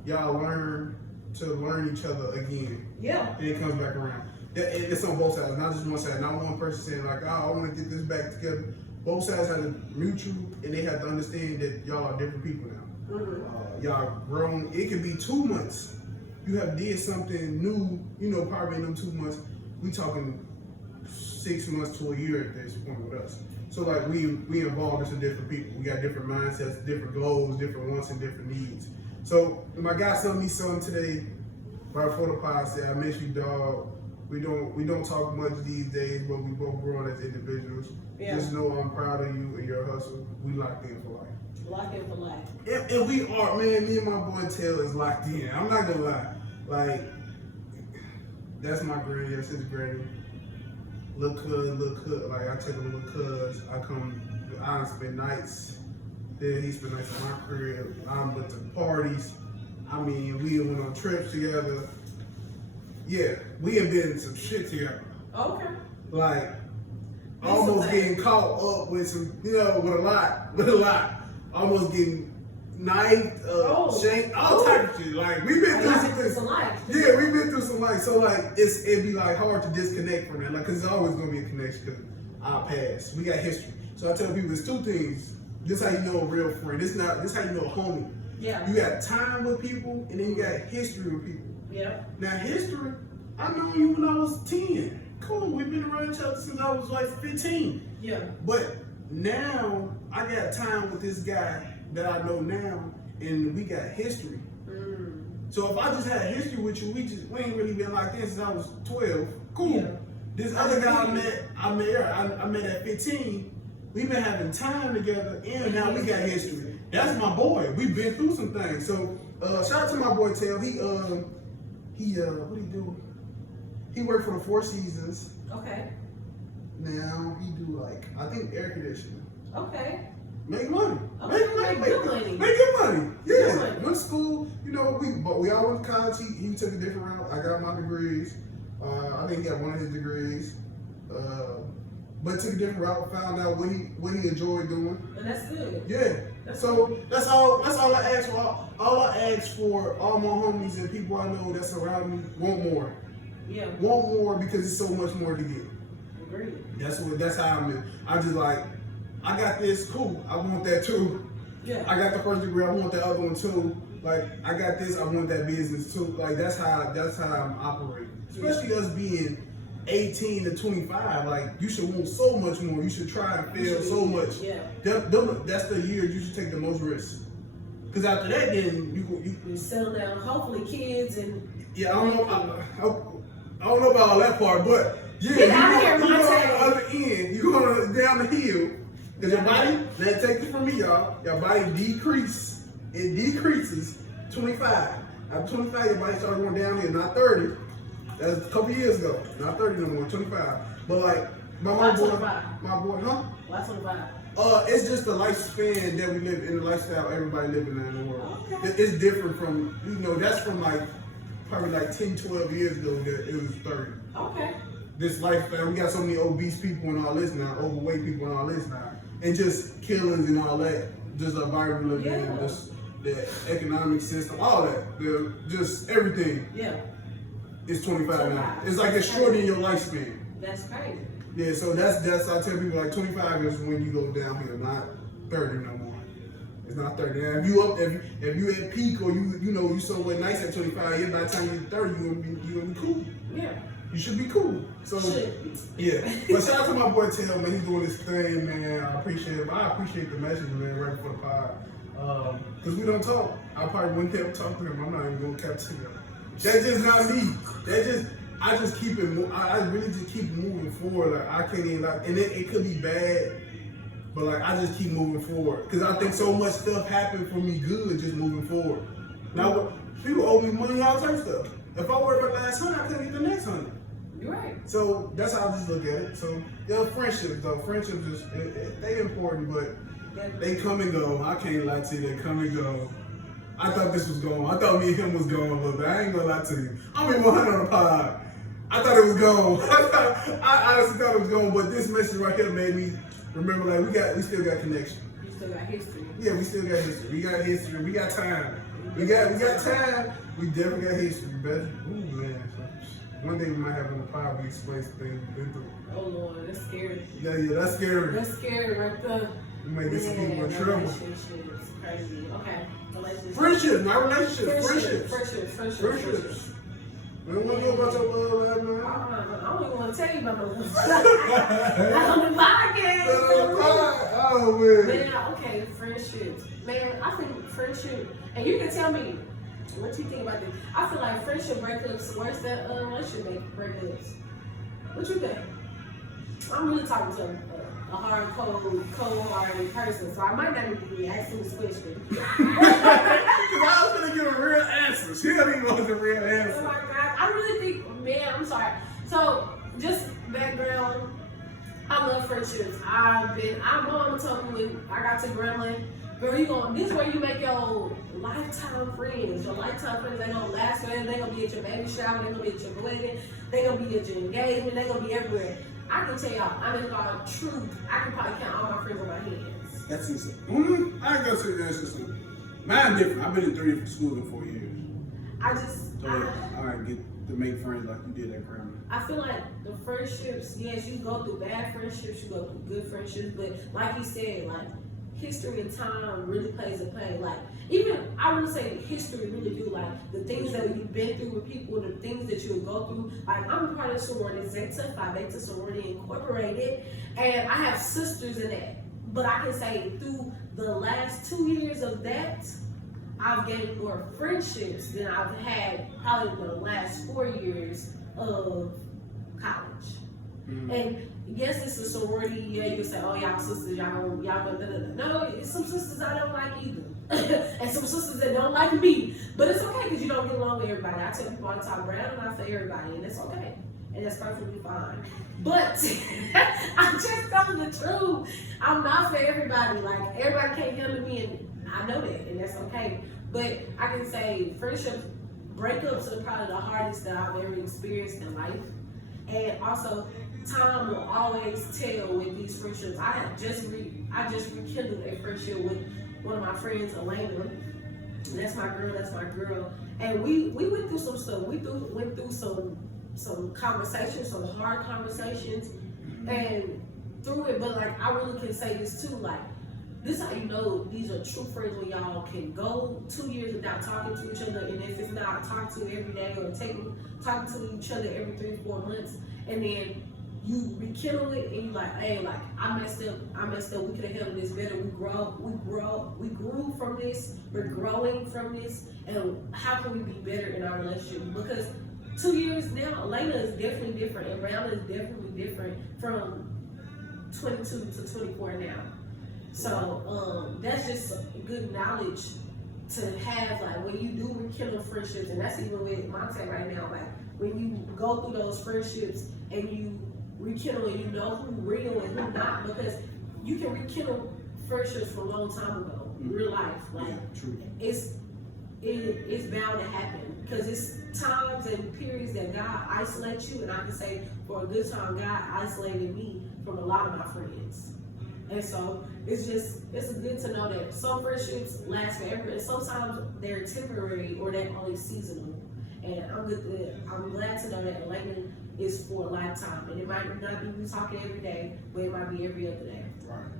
y'all learn to learn each other again. Yeah. And it comes back around. It's on both sides, not just one side. Not one person saying like, "Oh, I want to get this back together." Both sides have to mutual, and they have to understand that y'all are different people now. Mm-hmm. Y'all grown. It could be 2 months. You have did something new, probably in them 2 months. We talking 6 months to a year at this point with us. So like we involved into different people. We got different mindsets, different goals, different wants, and different needs. So my guy sent me something today, right before the pod. Said, "I miss you, dog. We don't talk much these days, but we both growing as individuals. Yeah. Just know I'm proud of you and your hustle. We locked in for life." Locked in for life. And we are, man. Me and my boy Taylor is locked in. I'm not gonna lie. Like, that's my granny, that's his granny. Little cuz, like I take a little cuz. I spend nights there. He spend nights in my crib. I'm with the parties. I mean, we went on trips together. Yeah, we have been in some shit together. Okay. Like, almost getting caught up with some, with a lot. Almost getting knifed, shanked, all type of shit. Like, we've been through some life. Yeah, we've been through some life. So like, it'd be like hard to disconnect from that. Like, cause there's always gonna be a connection because our past. We got history. So I tell people there's two things. This how you know a real friend. This how you know a homie. Yeah. You got time with people, and then you got history with people. Yeah. Now history, I know you when I was 10. Cool, we've been around each other since I was like 15. Yeah. But now I got time with this guy that I know now, and we got history. Mm. So if I just had history with you, we ain't really been like this since I was 12. Cool. Yeah. This other guy I met at 15. We've been having time together, and now we got history. That's my boy. We've been through some things. So shout out to my boy Tail. He what do he do? He worked for the Four Seasons. Okay. Now he do I think air conditioning. Okay. Make money. Okay. Make good money. Make good money. Yeah. Good money. Went to school, we all went to college. He took a different route. I got my degrees. I think he got one of his degrees. But took a different route, found out what he enjoyed doing. And that's good. Yeah. So that's all I ask for. All I ask for all my homies and people I know that's around me want more. Yeah. Want more because it's so much more to get. Agreed. That's how I'm in. I'm just like, I got this, cool. I want that too. Yeah. I got the first degree, I want the other one too. Like, I got this, I want that business too. Like, that's how I'm operating. Especially us being 18 to 25, like, you should want so much more. You should try and fail so much. Yeah. That's the year you should take the most risks. Because after that, then you settle down. Hopefully, kids and I don't know about all that part, but yeah, get out of here, you go on the Montà. other end. You go down the hill. Because your body, let's take it from me, y'all. Your body decreases 25. After 25, your body started going down here, not 30. That's a couple years ago. Not 30 no more, 25. But like, my boy, huh? Why 25? It's just the lifespan that we live in, the lifestyle everybody living in the world. Okay. It's different from, that's from probably 10, 12 years ago that it was 30. Okay. This lifestyle, we got so many obese people in all this now, overweight people in all this now, and just killings and all that, just a virus living in, just the economic system, all that, just everything. Yeah. It's 25 now. It's like it's shortening your lifespan. That's crazy. Yeah, so that's I tell people 25 is when you go downhill, not 30 no more. It's not 30. Now, if you at peak or you somewhere nice at 25, by the time you get 30, you're gonna be cool. Yeah. You should be cool. So yeah. But shout out to my boy Tail, man. He's doing this thing, man. I appreciate it. I appreciate the message, man, right before the pod. Cause we don't talk. I probably wouldn't have talked to him. I'm not even gonna cap to him. That's just not me. I just keep it. I really just keep moving forward. Like, I can't even and it could be bad, but I just keep moving forward because I think so much stuff happened for me good just moving forward. Now people owe me money, all type of stuff. If I worry about the last 100, I couldn't get the next 100. You're right. So that's how I just look at it. So yeah, friendships though, friendships is they important, but they come and go. I can't lie to you, they come and go. I thought this was going. I thought me and him was going a little bit. I ain't gonna lie to you. I'm in 100 on the pod. I thought it was gone. I honestly thought it was gone, but this message right here made me remember like we still got connection. You still got history. Yeah, we still got history. We got history. We got time. We got time. We definitely got history, better. Ooh man. One day we might have on the pod we explain some things we've been through. Oh Lord, that's scary. Yeah, that's scary. That's scary right there. We might get some people in trouble. Relationships, crazy. Okay, relationships. Friendships, not relationships. Friendships. Friendships. We don't want to know about your love life, man. I don't even want to tell you about my love life. Not on the podcast. Oh man. Man, okay, friendships. Man, I think friendship, and you can tell me what you think about this. I feel like friendship breakups worse than relationship breakups. What you think? I'm really talking to a hard, cold-hearted person, so I might not need to be asking this question. Because I was going to give a real answer. She don't even want the real Oh answer. my God, I really think, man, I'm sorry. So, just background, I love friendships. My mom told me when I got to Grambling, girl, this is where you make your lifetime friends. Your lifetime friends, they gonna last forever. They gonna be at your baby shower, they gonna be at your wedding, they gonna be at your engagement, they gonna be everywhere. I can tell y'all, I mean, God, truth, I can probably count all my friends on my hands. That's easy. I ain't gonna say that's just mine different. I've been in 3 different schools in 4 years. I get to make friends like you did at Grambling. I feel like the friendships, yes, you go through bad friendships, you go through good friendships, but like you said, like, history and time really plays a play. Like, even I would say history really do, like the things that you've been through with people, the things that you'll go through. Like, I'm a part of sorority Zeta, Phi Beta Sorority Incorporated, and I have sisters in that. But I can say through the last 2 years of that, I've gained more friendships than I've had probably the last 4 years of college. And yes, it's a sorority. Yeah, you can say, oh, y'all sisters, y'all don't. No, it's some sisters I don't like either. And some sisters that don't like me. But it's okay because you don't get along with everybody. I tell people all the time, Brey, I'm not for everybody, and it's okay. And that's perfectly fine. But I'm just telling the truth. I'm not for everybody. Like, everybody can't handle me, and I know that, and that's okay. But I can say friendship breakups are probably the hardest that I've ever experienced in life. And also, time will always tell with these friendships. I just rekindled a friendship with one of my friends, Elena. And that's my girl. And we went through some stuff. We went through some conversations, some hard conversations, and through it. But like, I really can say this too. Like, this is how you know these are true friends, when y'all can go 2 years without talking to each other, and if it's not talk to every day or talking to each other every 3-4 months, and then you rekindle it and you like, hey, like, I messed up, we could have handled this better, we grew from this, we're growing from this, and how can we be better in our relationship? Because 2 years now, Elena is definitely different, and Breyonna is definitely different from 22 to 24 now. So that's just good knowledge to have, like, when you do rekindle friendships, and that's even with Montà right now, like, when you go through those friendships and you rekindle and you know who real and who not, because you can rekindle friendships from a long time ago, real life. Like, yeah, true. It's bound to happen, because it's times and periods that God isolates you, and I can say for a good time, God isolated me from a lot of my friends. And so it's good to know that some friendships last forever, and sometimes they're temporary or they're only seasonal. And I'm glad to know that Elena is for a lifetime, and it might not be we talking every day, but it might be every other day. Right.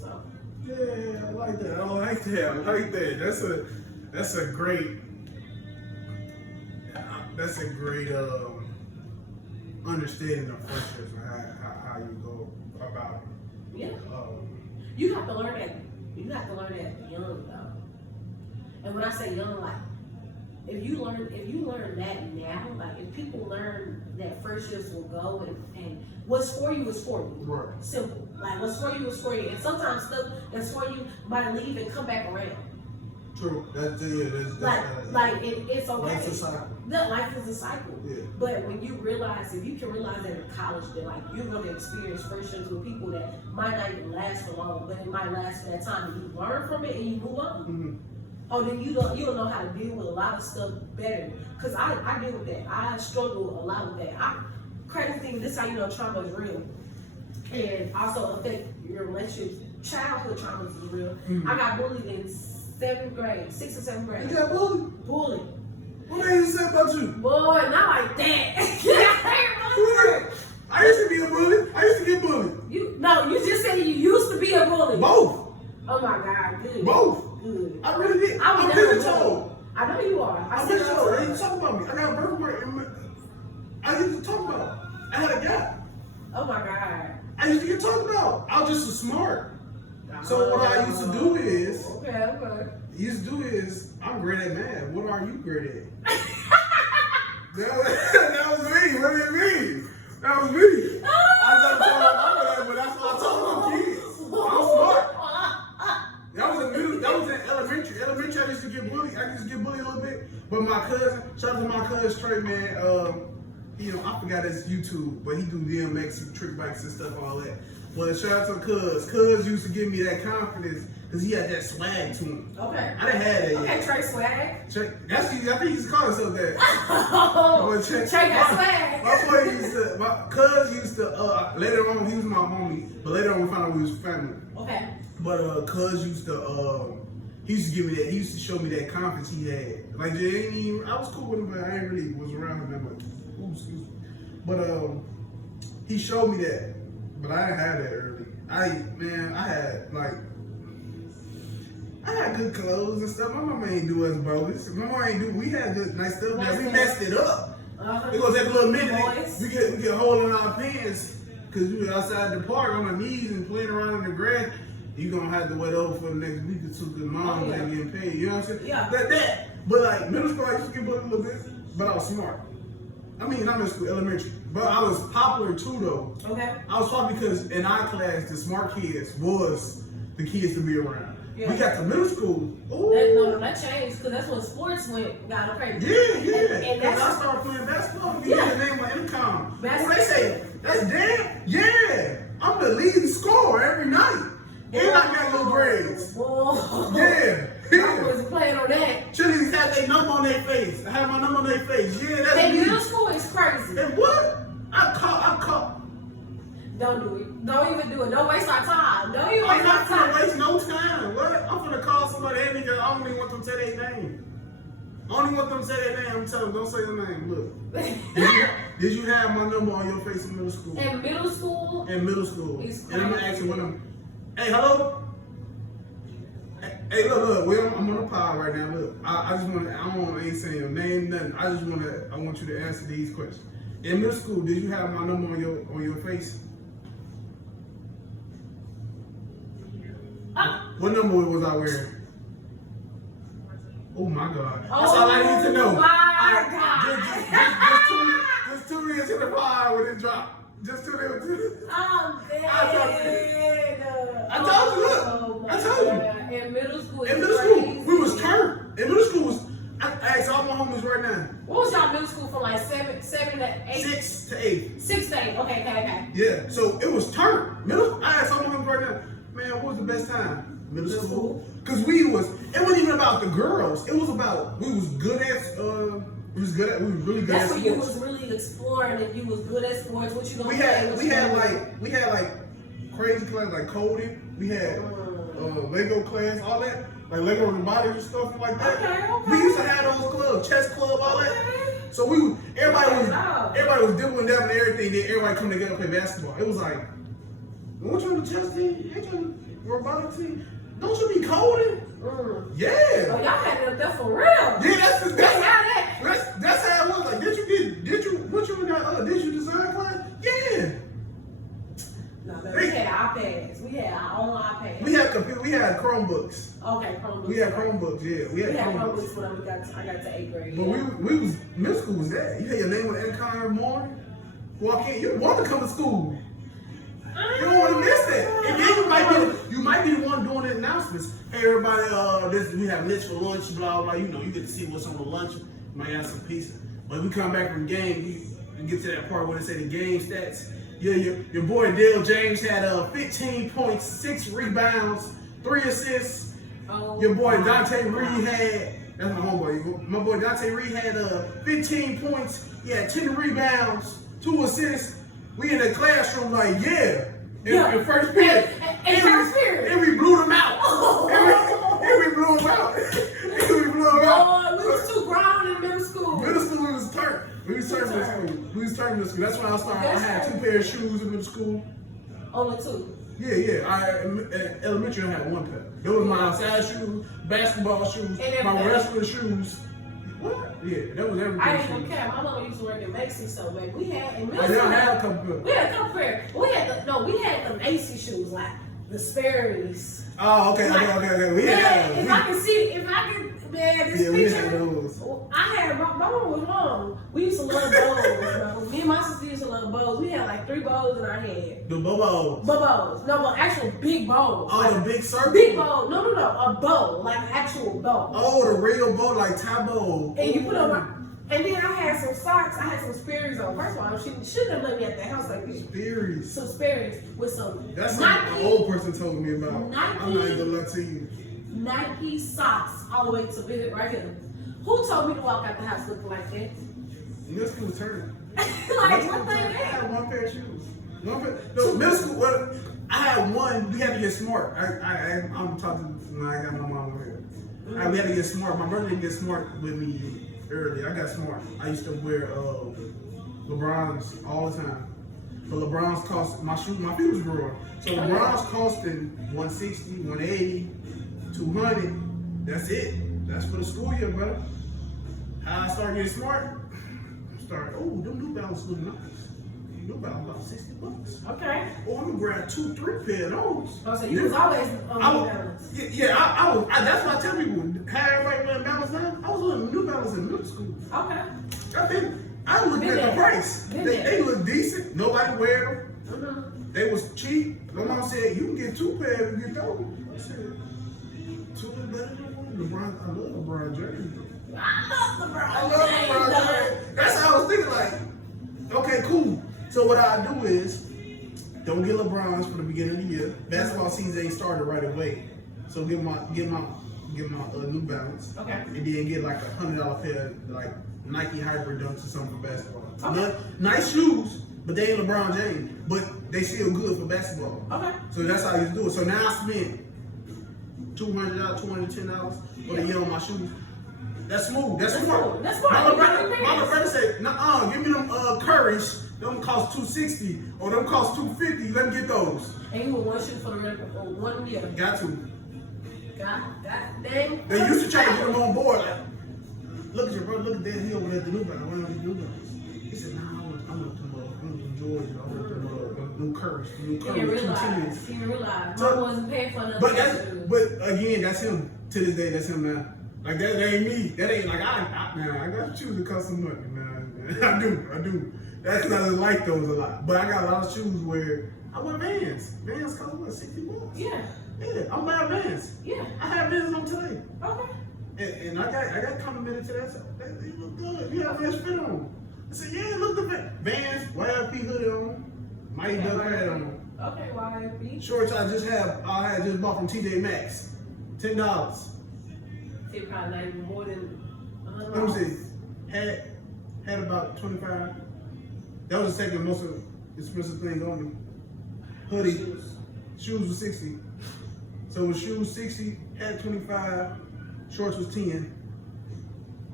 So yeah, I like that. That's a great understanding of friendships and how you go about it. Yeah. You have to learn that. You have to learn that young, though. And when I say young, like, if you learn that now, like, if people learn that friendships will go and what's for you is for you. Right. Simple. Like, what's for you is for you. And sometimes stuff that's for you might leave and come back around. True. That's It's okay. Life's a cycle. Life is a cycle. Yeah. But when you realize, if you can realize that in college, that like you're going to experience friendships with people that might not even last for long, but it might last for that time, and you learn from it and you move on. Mm-hmm. Oh, then you don't know how to deal with a lot of stuff better. Cause I deal with that. I struggle a lot with that. Crazy thing. This is how you know trauma is real, and also affect your relationships. Childhood trauma is real. Mm-hmm. I got bullied in 6th or 7th grade. You got bullied? Bullied. What they used to say about you? Boy, not like that. I used to be a bully. I used to get bullied. You just said you used to be a bully. Both. Oh my God, good. Both. Good. I really did. I was I'm never really told. bullied. I know you are. I'm said really told. They used to talk about me. I got a birthmark. I used to talk about. I had a gap. Oh my God. I used to get talked about. I was just so smart. So what I used to do is, I'm great at math. What are you great at? that was me. What do you mean? That was me. I never told my mama that, but that's what I told my kids. I'm smart. That was in elementary. Elementary, I used to get bullied. I used to get bullied a little bit. But my cousin, shout out to my cousin Trey, man. I forgot his YouTube, but he do DMX and trick bikes and stuff, all that. But shout out to Cuz. Cuz used to give me that confidence because he had that swag to him. Okay. I didn't have that yet. Okay, Trey swag. I think he used to call himself that. Oh, Trey got swag. My Cuz used to, later on, he was my homie, but later on we found out we was family. Okay. But Cuz used to, he used to give me that, he used to show me that confidence he had. Like, I was cool with him, but I ain't really was around him that much. Ooh, excuse me. But he showed me that. But I didn't have that early. I had good clothes and stuff. My mama ain't do us bogus. My mama ain't do. We had good nice stuff. Now we messed it up. It gonna take a little minute. We get hold in our pants because we were outside the park on our knees and playing around in the grass. You gonna have to wait over for the next week or two because mom ain't getting paid. You know what I'm saying? Yeah. But like middle school, I used to get bullied a little bit, but I was smart. I mean, not middle school, elementary. But I was popular too, though. Okay. I was popular because in our class, the smart kids was the kids to be around. Yeah. We got to middle school. Ooh. That changed because that's when sports got crazy. Yeah. And Because I started playing basketball. We Yeah. the name of income. Basketball. They say, that's Dan? Yeah. I'm the leading scorer every night. And I got low grades. Whoa. Yeah. I wasn't playing on that. Chili's had their number on their face. I had my number on their face. Yeah, that's Hey, me. middle school is crazy. And what? I caught. Don't do it. Don't even do it. Don't waste our time. Don't even I'm waste not our gonna time. waste no time. What? I'm gonna call somebody that nigga. I don't even want them to say their name. I don't even want them to say their name. I'm telling them, don't say the name. Look. Did you have my number on your face in middle school? In middle school? In middle school. It's And I'm gonna crazy. ask you one of them. Hey, hello? Hey, look, I'm on a pod right now. Look, I ain't saying your name, nothing. I want you to answer these questions. In middle school, did you have my number on your face? What number was I wearing? Oh my God. That's all I need to know. Oh my God. Just 2 minutes in the pod when it dropped. Just 2 minutes. I'm dead. I told you, look. Oh my I told you. God. In middle school, In middle school, we was turned. In middle school I asked all my homies right now. What was y'all middle school from like 7 to 8? 6 to 8. 6 to 8. Okay. Yeah, so it was turned. I asked all my homies right now, man, what was the best time? Middle school. Because it wasn't even about the girls. It was about, we was really good at sports. That's when you was really exploring and you was good at sports. What you gonna We had like crazy class like coding. We had Lego class, all that. Like Lego robotics and stuff like that. Okay. We used to have those clubs, chess club, all that. So everybody was dibbling down and everything. Then everybody come together and play basketball. It was like, what you on the chess team? Ain't you on the robotics team? Don't you be coding? Yeah. Oh, y'all had it up there for real. Yeah, that's how it was. Like, did you design class? Yeah. No, but we had iPads. We had our own iPads. We had computer. We had Chromebooks. Okay, Chromebooks. We had Chromebooks. Yeah, we had Chromebooks when I got to 8th grade. But we was middle school was that. You had your name on the entire morning. Walk in. You want to come to school. You don't want to miss that. And then you might be the one doing the announcements. Hey, everybody, we have this for lunch, blah, blah. You know, you get to see what's on the lunch. You might have some pizza. But we come back from the game, you get to that part where they say the game stats. Yeah, your boy Dale James had 15 points, 6 rebounds, 3 assists. Oh, Your boy Dante Reed had, that's my homeboy. My boy Dante Reed had 15 points. He had 10 rebounds, 2 assists. We in the classroom like, yeah. In first period. And we blew them out. And we blew them out. We was too grown in middle school. Middle school, we was turned. We was turned middle school. That's when I started. I had 2 pairs of shoes in middle school. Only 2. Yeah. In elementary, I had 1 pair. Those were my outside shoes, basketball shoes, my wrestling shoes. What? Yeah, that was everything. I ain't gonna care. My mama used to work in Macy's, so baby, we had in middle Y'all school. had a couple pairs. We had a couple pairs. We had the Macy shoes, like the Sperry's. Oh, okay. We had If I can, man, this we picture. had those. My mom was wrong. We used to love bows, bro. Me and my sister used to love bows. We had like 3 bows in our head. The bobos. Bows. No, but actual big bows. Oh, like, the big circle? Big bow. No. A bow. Like an actual bow. Oh, the real bow, like tie bow. And you put on and then I had some socks. I had some Sperry's on. First of all, she shouldn't have let me at the house like this. Sperry's. Some Sperry's with some That's Nike, what an old person told me about. Nike, I'm not even gonna lie to you. Nike socks all the way to big right here. Who told me to walk out the house looking like that? Middle school was turning. Like what the I hell? had 1 pair of shoes. No, middle school. Well, I had one. We had to get smart. I'm talking. I got my mom over here. We had to get smart. My brother didn't get smart with me early. I got smart. I used to wear LeBrons all the time. But LeBrons cost my shoes. My feet was growing. So LeBrons costing 160, 180, 200. That's it. That's for the school year, brother. How I started getting smart. Them New Balance look nice. New Balance about $60. Okay. Oh, I'm gonna grab 2, 3 pair of those. Oh, so you was always on New Balance. I was. That's why I tell people, how everybody wearing Balance now. I was wearing New Balance in middle school. Okay. I looked at the price. They look decent. Nobody wear them. They was cheap. My mom said, you can get 2 pairs and get those. I said, 2 is better than 1. I love LeBron James. I love LeBron James. That's how I was thinking, like, okay, cool. So what I do is, don't get LeBrons for the beginning of the year. Basketball season ain't started right away. So get my New Balance. Okay. And then get like $100 pair of like Nike Hybrid Dunks or something for basketball. Okay. Nice shoes, but they ain't LeBron James. But they still good for basketball. Okay. So that's how you do it. So now I spend $200, $210 for the year on my shoes. That's smooth. That's smart. That's smart. My brother said, "Nuh-uh, give me them Currys. Them cost $260 or them cost $250. Let me get those." And you were 1 shoe for the rest of 1 year. Got to. God dang. They used to try to get them on board. Like, look at your brother. Look at that hill with the New Balance. Where are the New Balance? He said, "Nah, I want them Georgia. I want them new Currys. He didn't realize. Mom wasn't paying for nothing. But again, that's him. To this day, that's him now. Like that ain't me. That ain't like I got shoes that cost some money, man. I do. That's because I just like those a lot. But I got a lot of shoes where I wear Vans. Vans cost what, $60? Yeah. Yeah, I'm buying Vans. Yeah. I have Vans on today. Okay. And I got complimented to that. So they look good. You have Vans fit on. I said, yeah, look the Vans, YLP hoodie on, Mighty Duck hat on. Okay, YLP. Shorts I had just bought from TJ Maxx, $10. It probably not even more than Let me see. Had about 25. That was the second most expensive thing on me. Hoodie. Shoes was 60. So with shoes 60, had 25, shorts was 10.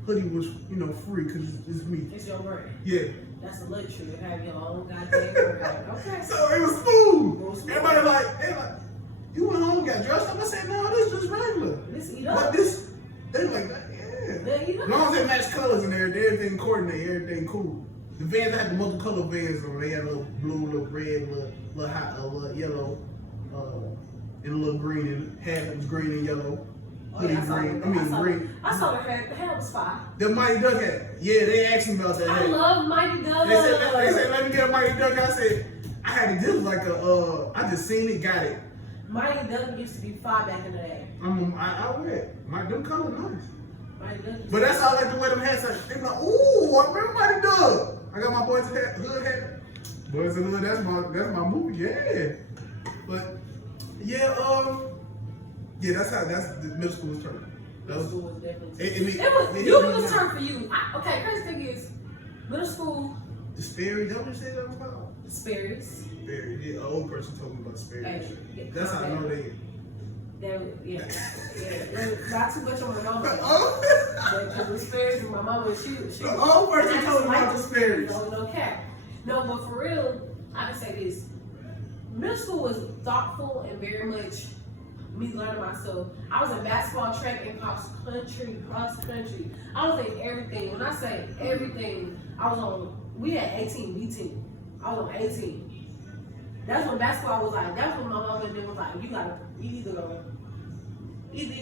Hoodie was, free because it's me. It's your brand. Yeah. That's a luxury to have your own goddamn brand. Okay. So it was smooth. Everybody like, you went home, got dressed up. I said, no, this is just regular. But they like that. Yeah. As long as they match colors and everything coordinated, everything cool. The Vans, I had the multicolor Vans on. They had a little blue, a little red, a little hot, a little yellow, and a little green. And hat was green and yellow. Hoodie green. Green. I saw the hat was fire. The Mighty Duck hat. Yeah, they asked me about that hat. I love Mighty Duck. They said, let me get a Mighty Duck. I said, I had it. This was like I just seen it, got it. Mighty Duck used to be fire back in the day. I wear it. Them colors nice. Mighty Duck. But that's all I like to wear them hats. Like, they be like, ooh, I remember Mighty Duck. I got my Boys in Hood hat. Boys in Hood, that's my movie, yeah. But yeah, that's the middle school's turn. That Middle school was definitely. it was turn for you. Okay, crazy thing is, middle school. The Sperry, don't you say that was called? Sperry's. Sperry, yeah, an old person told me about Sperry. Hey, That's how I know they. Yeah. Not too much on my mama. Oh. Because the Sperry's and my mama, she The old person told me about the Sperry's. No cap. No, but for real, I can say this. Middle school was thoughtful and very much me learning myself. I was in basketball, track, and cross country. I was in everything. When I say everything, we had 18 B team. I was on 18. That's when basketball was like, that's when my mom and them was like, you either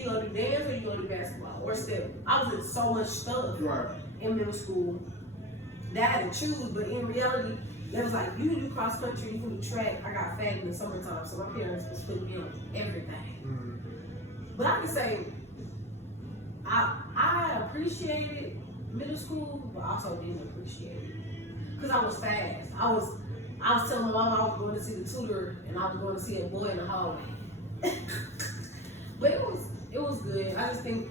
gonna do dance or you gonna do basketball or step. I was in so much stuff in middle school that I had to choose, but in reality, they was like, you can do cross country, you can do track. I got fat in the summertime, so my parents was putting me on everything. Mm-hmm. But I can say, I appreciated middle school, but also didn't appreciate it. Because I was fast. I was telling my mom I was going to see the tutor and I was going to see a boy in the hallway. But it was good. I just think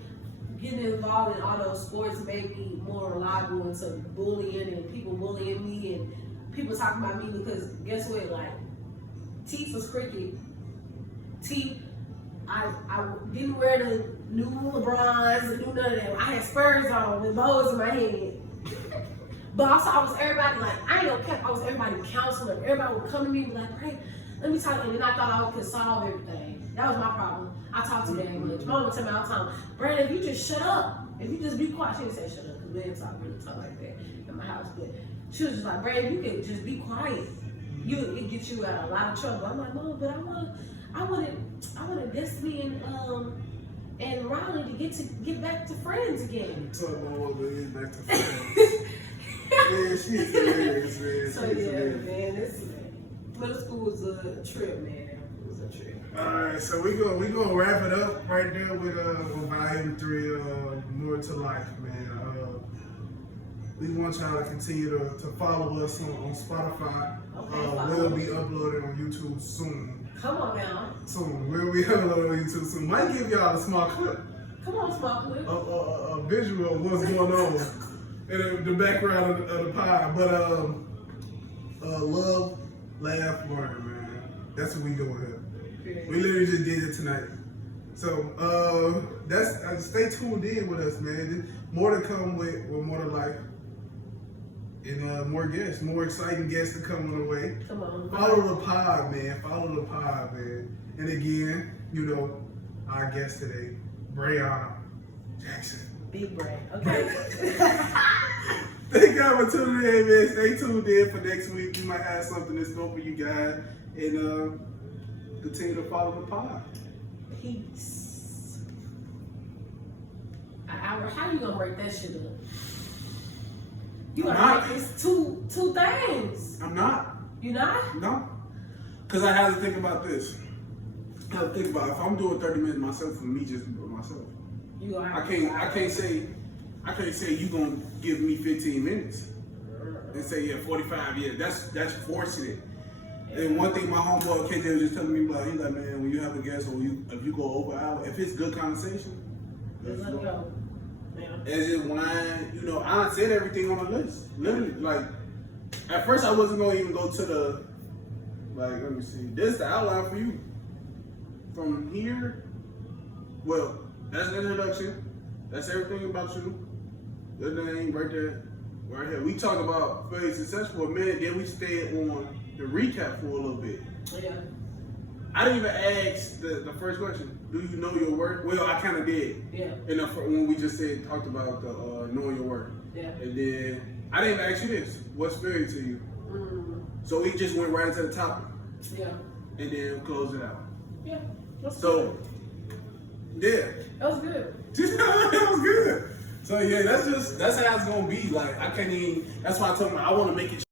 getting involved in all those sports made me more reliable into bullying and people bullying me and people talking about me because guess what? Like, T was cricket. I didn't wear the new LeBrons and do none of that. I had Spurs on with bows in my head. But also I was everybody like, I ain't gonna cap, I was everybody counselor. Everybody would come to me and be like, hey, let me talk to you. And then I thought I could solve everything. That was my problem. I talked too dang much. My mom would tell me all the time, Brandon, if you just shut up, if you just be quiet, she didn't say shut up, because we didn't talk like that in my house. But she was just like, Brandon, you can just be quiet. It gets you out of a lot of trouble. I'm like, Mom, but I wanted Destiny and Riley to get back to friends again. Talk about back to friends. Man, she's hilarious, man. So man, middle school was a trip, man. It was a trip. Alright, so we gonna wrap it up right there with volume 3, More to Life, man. We want y'all to continue to follow us on Spotify. Okay, We'll be uploaded on YouTube soon. Come on now. Soon. We'll be uploaded on YouTube soon. Might give y'all a small clip. Come on, small clip. A visual of what's going on in the background of the pod. But love, laugh, learn, man. That's what we doing here. We literally just did it tonight. So stay tuned in with us, man. More to come with More to Life. And more guests, more exciting guests to come on the way. Come on. Follow the pod, man. Follow the pod, man. And again, our guest today, Breyonna Jackson. Big Brey, okay? Thank y'all for tuning in, man. Stay tuned in for next week. We might have something in store for you guys. And continue to follow the pod. Peace. How you gonna break that shit up? You gotta make this two things. I'm not. You not? No. Because I have to think about this. I have to think about if I'm doing 30 minutes myself for me, just myself. I can't say you gonna give me 15 minutes and say 45 years. That's forcing it. And one thing my homeboy KJ was just telling me about, he's like, man, when you have a guest or if you go over an hour, if it's good conversation, let's go. Yeah. As in wine, I said everything on the list. Literally, like, at first I wasn't gonna even go to the, like, let me see. This is the outline for you. From here, well, that's an introduction. That's everything about you. Your name right there, right here. We talk about very successful man, then we stayed on the recap for a little bit. Yeah. I didn't even ask the first question. Do you know your work? Well, I kind of did. Yeah. When we just talked about the knowing your work. Yeah. And then I didn't even ask you this. What's spirit to you? So we just went right into the topic. Yeah. And then closed it out. Yeah. So, yeah. That was good. That was good. So yeah, that's how it's gonna be. Like I can't even. That's why I told him I want to make it